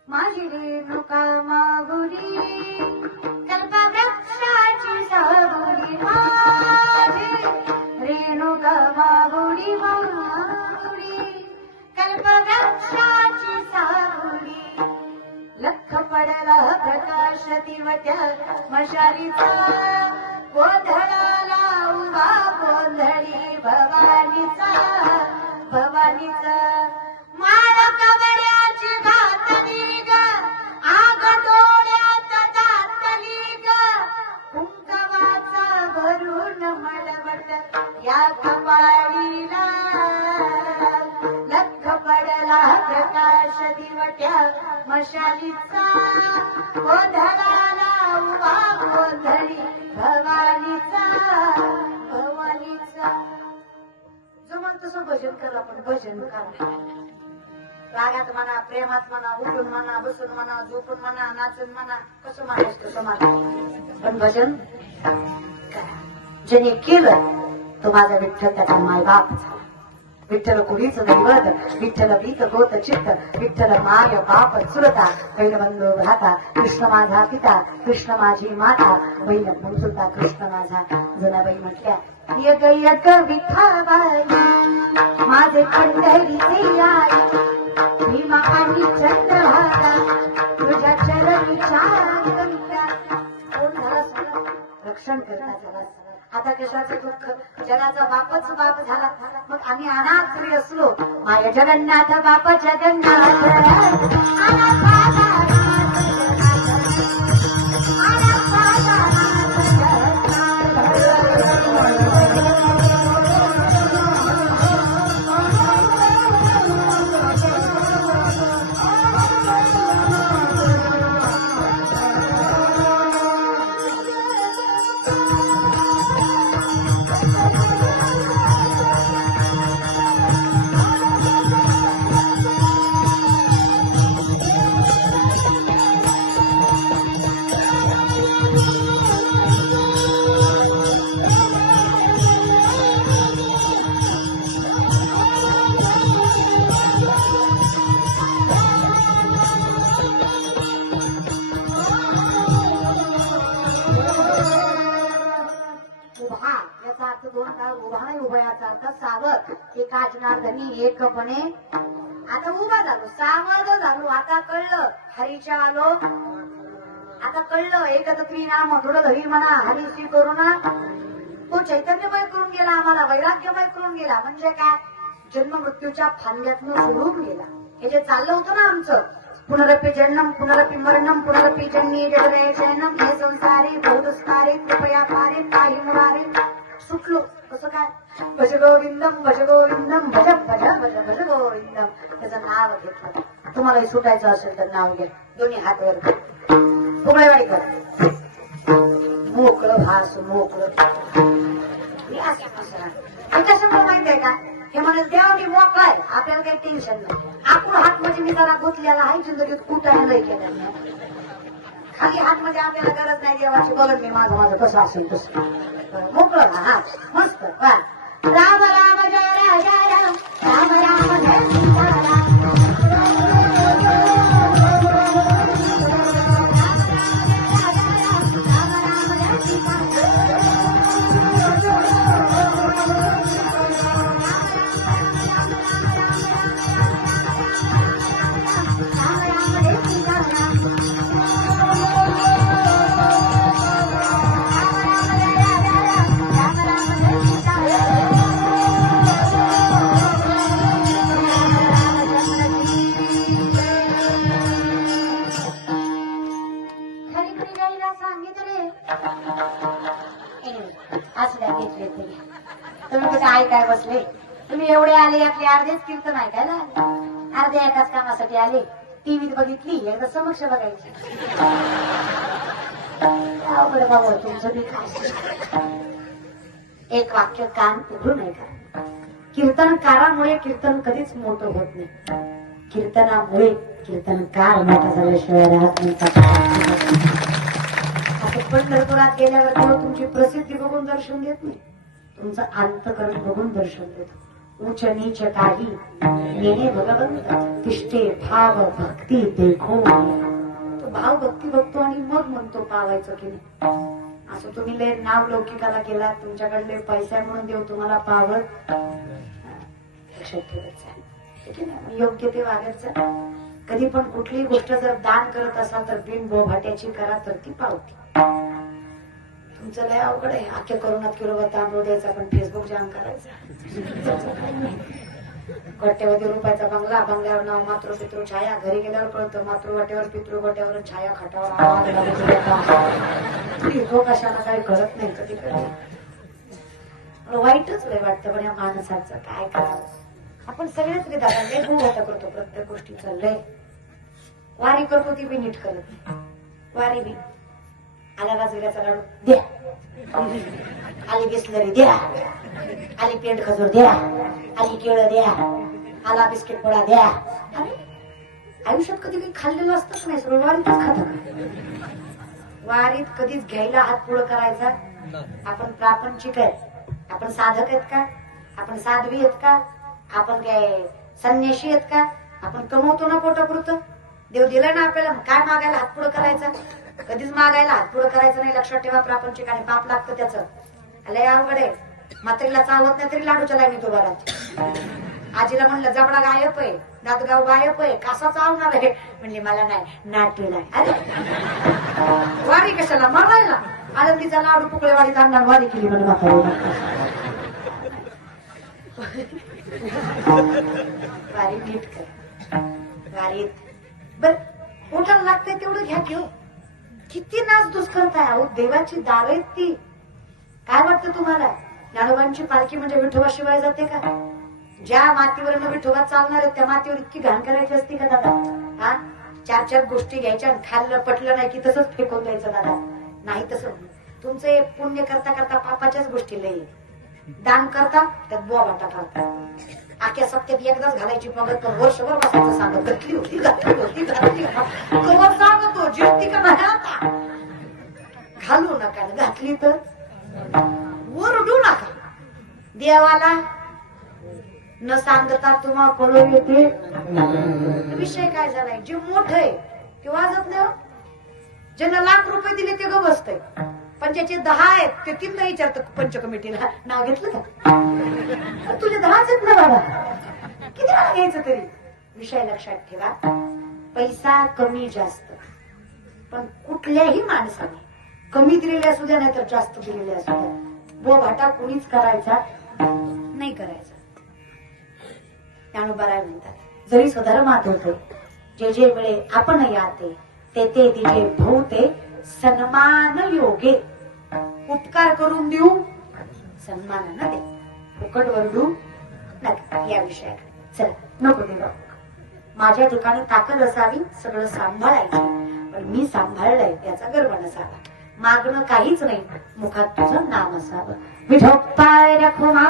माझी रेणुका मागुरी कल्पवृक्षाची सावली, माझी रेणुका मागुरी मागुरी कल्पवृक्षाची सावली. लख पडला प्रकाश दिवट्या मशालीचा, गोंधळाला उभा गोंधळी भवानीचा. भवानीचा माळ कवड्याची घातली ग, आग डोळ्यात दातली ग. कुंकवाचा भरून मळवट या कपाळीला, लख पडला प्रकाश दिवट्या मशालीचा, गोंधळाला उभा गोंधळी भवानीचा. भवानीचा जमन तसं भजन करा, पण भजन करा. रागात म्हणा, प्रेमात म्हणा, उठून म्हणा, बसून म्हणा, झोपून म्हणा, नाचून म्हणा, कसं म्हणायचं तसं म्हणा, पण भजन करा. ज्याने केलं तो माझा विठ्ठल त्याचा मायबाप झाला. विठ्ठल कुडीच दैवत, विठ्ठल बीत गोत चित्त, विठ्ठल माय बाप चुलता, बैलबंधू भ्राता, कृष्ण माझा पिता, कृष्ण माझी माता, बैल मुलता कृष्ण माझा. जनाबाई म्हटल्या यग यग विठाबाई माझे पंढरीचे आई, भीमा आणि चंद्रभागा तुझ्या चरणी चार कविता. कोण झाला सगळं रक्षण करता झाला. आता कशाचं दुःख, जगाचा बापच बाप झाला. मग आम्ही अनाथ जरी असलो, माय जगन्नाथ बाप जगन्नाथ, एका जनार्दनी एकपणे. आता उभा झालो, सावध झालो, आता कळलं हरीच्या आलो. आता कळलं एकत्री नाम थोडं धरी म्हणा, हरी श्री करुणा. तो चैतन्यमय करून गेला, आम्हाला वैराग्यमय करून गेला. म्हणजे काय, जन्म मृत्यूच्या फांद्यातून सोडून गेला. हे जे चाललं होतं ना आमचं, पुनरपि जन्म पुनरपि मरणम पुनरपि जन्मी जगदय शयनम, हे संसारी बहुदस्तारी कृपया पारे काही मुरारी. सुटलो कसं काय, भज गोविंदम भज गोविंदम भज भज भज भज गोविंदम. त्याचं नाव घेतलं. तुम्हालाही सुटायचं असेल तर नाव घ्या, दोन्ही हात वर कर, पुगळेवाडी कर, मोकळं भास मोकळं. कशामुळे माहिती आहे का, हे म्हणे देव मी मोकळा आहे, आपल्याला काही टेन्शन नाही. आपण हात म्हणजे मी जरा गुंतलेला आहे, जिंदगीत कुठं नाही केलं. खाली हात म्हणजे आपल्याला गरज नाही देवाची, बघत मी माझं माझं कसं असेल तसं मोकळं. हा मस्त. राम राम जय जय राम, राम राम जय सीताराम. तुम्ही कुठे आई काय बसले, तुम्ही एवढे आले, आपले अर्धेच कीर्तन ऐकायला आले, अर्ध्या एकाच कामासाठी आले. टीव्हीत बघितली, एकदा समक्ष बघायची. अवघड बाबा तुमचं बी काय. एक वाक्य कान उघडून ऐका. कीर्तनकारामुळे कीर्तन कधीच मोठं होत नाही, कीर्तनामुळे कीर्तनकार मोठा झाल्याशिवाय राहत नाही. पंढरपुरात गेल्यावर तेव्हा तुमची प्रसिद्धी बघून दर्शन देत नाही, तुमचं अंतकरण बघून दर्शन देत. उच्च नीच काही येणे भगवंत तिष्ठे भाव भक्ती देखो. तो भाव भक्ती बघतो आणि मग म्हणतो पावायचं की नाही. असं तुम्ही लय नाव लौकिकाला केला, तुमच्याकडले पैसा म्हणून देव तुम्हाला पावत. लक्षात ठेवायचं, योग्य ते वागायचं. कधी पण कुठलीही गोष्ट जर दान करत असाल तर बिन बोभाट्याची करा, तर ती पावती. तुमचं लय अवघड आहे. अख्ख्या करोनात किलो तांदूळ द्यायचा, पण फेसबुक जाम करायचा. कोट्यवधी रुपयाचा बंगला, बंगल्यावर नाव मातृ पितृ छाया. घरी गेल्यावर कळतं मातृ वाट्यावर पितृ वाट्यावर छाया, खटावर तो कशाला काही कळत नाही. कधी वाईटच लय वाटतं. पण या माणसाचं काय करावं. आपण सगळेच विधान लय गुणवत्ता करतो, प्रत्येक गोष्टीचं लय. वारी करतो ती बी नीट करत नाही. वारी बी आला राजगिराचा लाडू द्या, आली बिस्लरी द्या, आली पेंट खजूर द्या, आली केळं द्या, आला बिस्किट पोळा द्या. अरे आयुष्यात कधी काही खाल्लेलं असतंच नाही, सर्व वारीतच खात. वारीत कधीच घ्यायला हात पुढं करायचा. आपण प्रापंचिक आहेत, आपण साधक आहेत का, आपण साध्वी आहेत का, आपण काय संन्याशी आहेत का? आपण कमवतो ना पोटापुरतं. देव दिलं ना आपल्याला, काय मागायला हात पुढं करायचं? कधीच मागायला हात पुढं करायचं नाही. लक्षात ठेवा, प्रापंचिक आणि पाप लागतं त्याचं. लय अवघड आहे. म्हातारीला चावत नाही तरी लाडूच्या लाईनीत उभा राहतो. आजीला म्हणलं जबडा गायब आहे, दातगाव गायब आहे, कासा चावणार आहे. म्हणले मला नाही, नाटू नाही. अरे वारी कशाला मरायला? आळंदीचा लाडू पुकळेवाडीत आणणार, वारी केली म्हणजे वारी नीट कर. वारीत बर पोटाला लागतंय तेवढं घ्या घेऊ. किती नाचधूस करताय अहो, देवाची दार आहेत ती. काय वाटतं तुम्हाला? ज्ञानोबांची पालखी म्हणजे विठोबाशिवाय जाते का? ज्या मातीवर विठोबा चालणार आहे त्या मातीवर इतकी घाण करायची असते का दादा? हा, 4 गोष्टी घ्यायच्या, खाल्लं पटलं नाही की तसंच फेकून द्यायचं दादा. नाही तसं. तुमचं पुण्य करता करता पापाच्याच गोष्टी लई. दान करता त्यात बुवा टाकता. आख्या सप्त्यात एकदाच घालायची मग वर्षभर बसायचं सांगत. घातली होती कवर सांगतो जिरती का नाही आता. घालू नका, घातली तर ओरडू नका. देवाला न सांगता तुम्हाला कळून येते. विषय काय झालाय? जे मोठ आहे ते वाजत नाही. ज्यांना लाख रुपये दिले ते ग बसतंय, पण ज्याचे 10 आहेत ते 3 विचारतात पंच कमिटीला, नाव घेतलं का? तुझे 10च आहेत ना बाबा, किती वेळा घ्यायचं तरी. विषय लक्षात ठेवा, पैसा कमी जास्त, पण कुठल्याही माणसाने कमी दिलेले असू द्या नाही तर जास्त दिलेले असू द्या, बोभाटा कुणीच करायचा नाही करायचा. ज्ञानोबा म्हणतात, जरी स्वधर्मात होते जे जे वेळे आपण याते ते ते दिजे भोवते सन्मान योगे. उपकार करून देऊ, सन्मानानं दे, फुकट वरडू नका. या विषयात चला नको देवा. माझ्या ठिकाणी ताकद असावी, सगळं सांभाळायचं, पण मी सांभाळलंय त्याचा गर्व नसावा. मागणं काहीच नाही, मुखात तुझं नाम असावं. विठोपाय रखुमा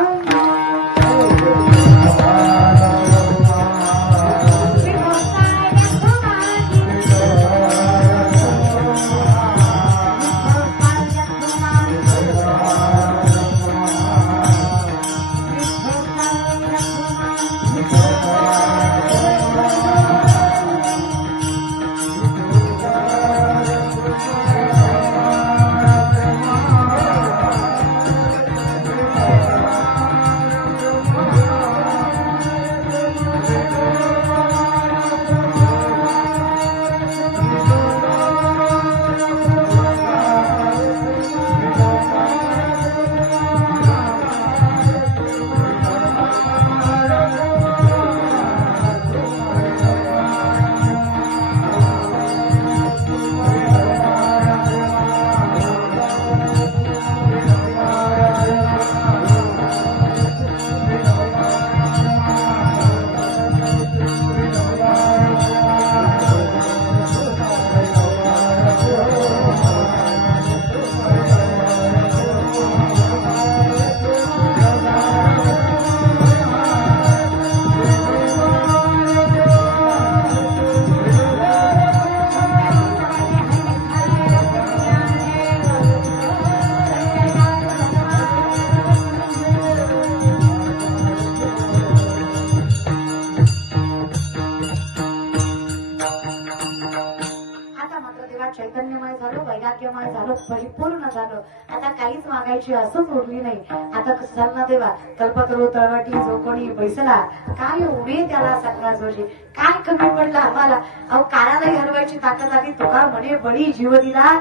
चैतन्यमय झालो, वैराग्यमय झालो, परिपूर्ण झालो. आता काहीच मागायची असंच उरली नाही. आता कसं झालं ना देवा, कल्पतरू तळवटी जो कोणी बैसला, काय उभे त्याला सगळा जोशी. काय कमी पडलं आम्हाला? अहो काळालाही हरवायची ताकद आली. तुका म्हणे बळी जीव दिला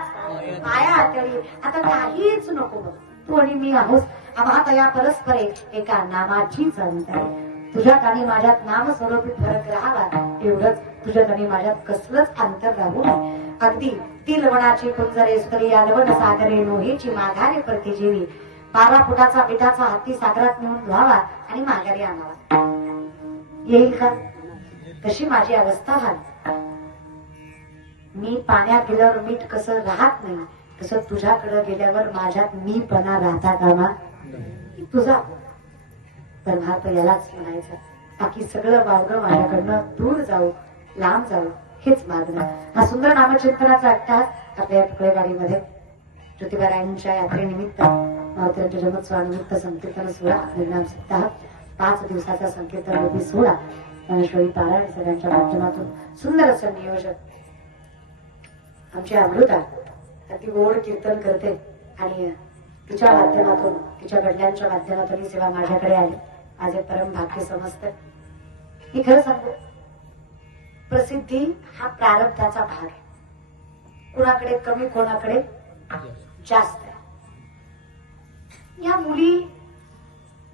माया तळी. आता काहीच नको बघ, तू आणि मी आहोत. आम्हा या परस्परे एका नामाचीच अंतर. तुझ्यात आणि माझ्यात नाम स्वरूपी फरक राहावा, एवढंच. तुझ्यात आणि माझ्यात कसलंच अंतर राहू नये. अगदी तिलवणाची कुंजरे स्त्री अलवण सागरे लोहेची माघारे परती जीवी. 12 फुटाचा पिठाचा हाती सागरात नेऊन धुवावा आणि माघारी आणावा. येईल का? तशी माझी अवस्था व्हावी. मी पाण्यात गेल्यावर मीठ कसं राहत नाही, तसं तुझ्याकडे गेल्यावर माझ्यात मीपणा राहता कामा तुझा. परमार्थ यालाच म्हणायचं. बाकी सगळं वावगं माझ्याकडनं दूर जाऊ, लांब जाऊ, हेच मागणं. हा सुंदर नामचिंतनाचा अट्टहास आपल्या पुकळेवाडीमध्ये ज्योतिबारायांच्या यात्रेनिमित्त मावतीरांच्या जन्मोत्सवानिमित्त संकीर्तन सोहळा, हरिनाम सप्ताह 5 दिवसाचा संकीर्तन रूपी सोहळा ज्ञानेश्वरी पारायण सगळ्यांच्या माध्यमातून सुंदर असं नियोजन आमची अमृता अति गोड कीर्तन करते आणि तिच्या माध्यमातून तिच्या वडिलांच्या माध्यमातून ही सेवा माझ्याकडे आली. माझे परम भाग्य समजतं. मी खरं सांगू, प्रसिद्धी हा प्रारब्धाचा भाग आहे. कुणाकडे कमी, कोणाकडे जास्त. या मुली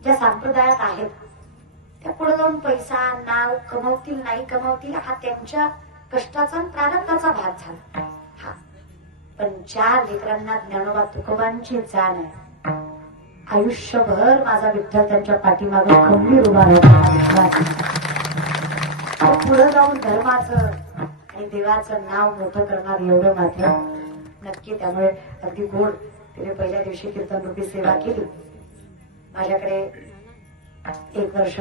ज्या संप्रदायात आहेत त्या पुढे जाऊन पैसा नाव कमवतील नाही कमवतील हा त्यांच्या कष्टाचा आणि प्रारब्धाचा भाग झाला. हा पण ज्या लेकरांना ज्ञानोबा तुकोबांची जाण आहे, आयुष्यभर माझा विठ्ठल त्यांच्या पाठीमागे खंबीर उभा राहतो. पुढे जाऊन धर्माचं आणि देवाचं नाव मोठं करणार एवढं मात्र नक्की. त्यामुळे अगदी गोड तिने पहिल्या दिवशी कीर्तन रूपी सेवा केली. माझ्याकडे 1 वर्ष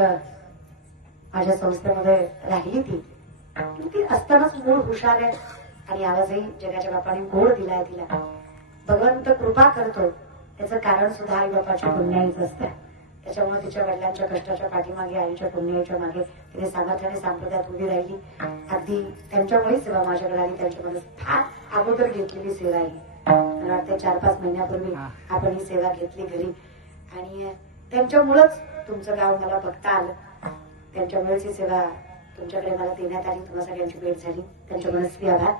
माझ्या संस्थेमध्ये राहिली ती असतानाच मूळ हुशार आहे आणि आवाजही जगाच्या बापाने गोड दिलाय तिला. भगवंत कृपा करतो त्याचं कारण सुद्धा आई बापाच्या पुण्याईच असतं. त्याच्यामुळे तिच्या वडिलांच्या कष्टाच्या पाठीमागे आईच्या पुण्याच्या मागे तिने सामर्थ्याने संप्रदायात उभी राहिली. अगदी त्यांच्यामुळे सेवा माझ्याकडे आली. त्यांच्यामध्ये फार अगोदर घेतलेली सेवा आहे. मला वाटतं 4-5 महिन्यापूर्वी आपण ही सेवा घेतली घरी आणि त्यांच्यामुळेच तुमचं गाव मला बघता आलं. त्यांच्यामुळेच ही सेवा तुमच्याकडे मला देण्यात आली. तुम्हा सगळ्यांची भेट झाली. त्यांच्या मनस्वी आभार.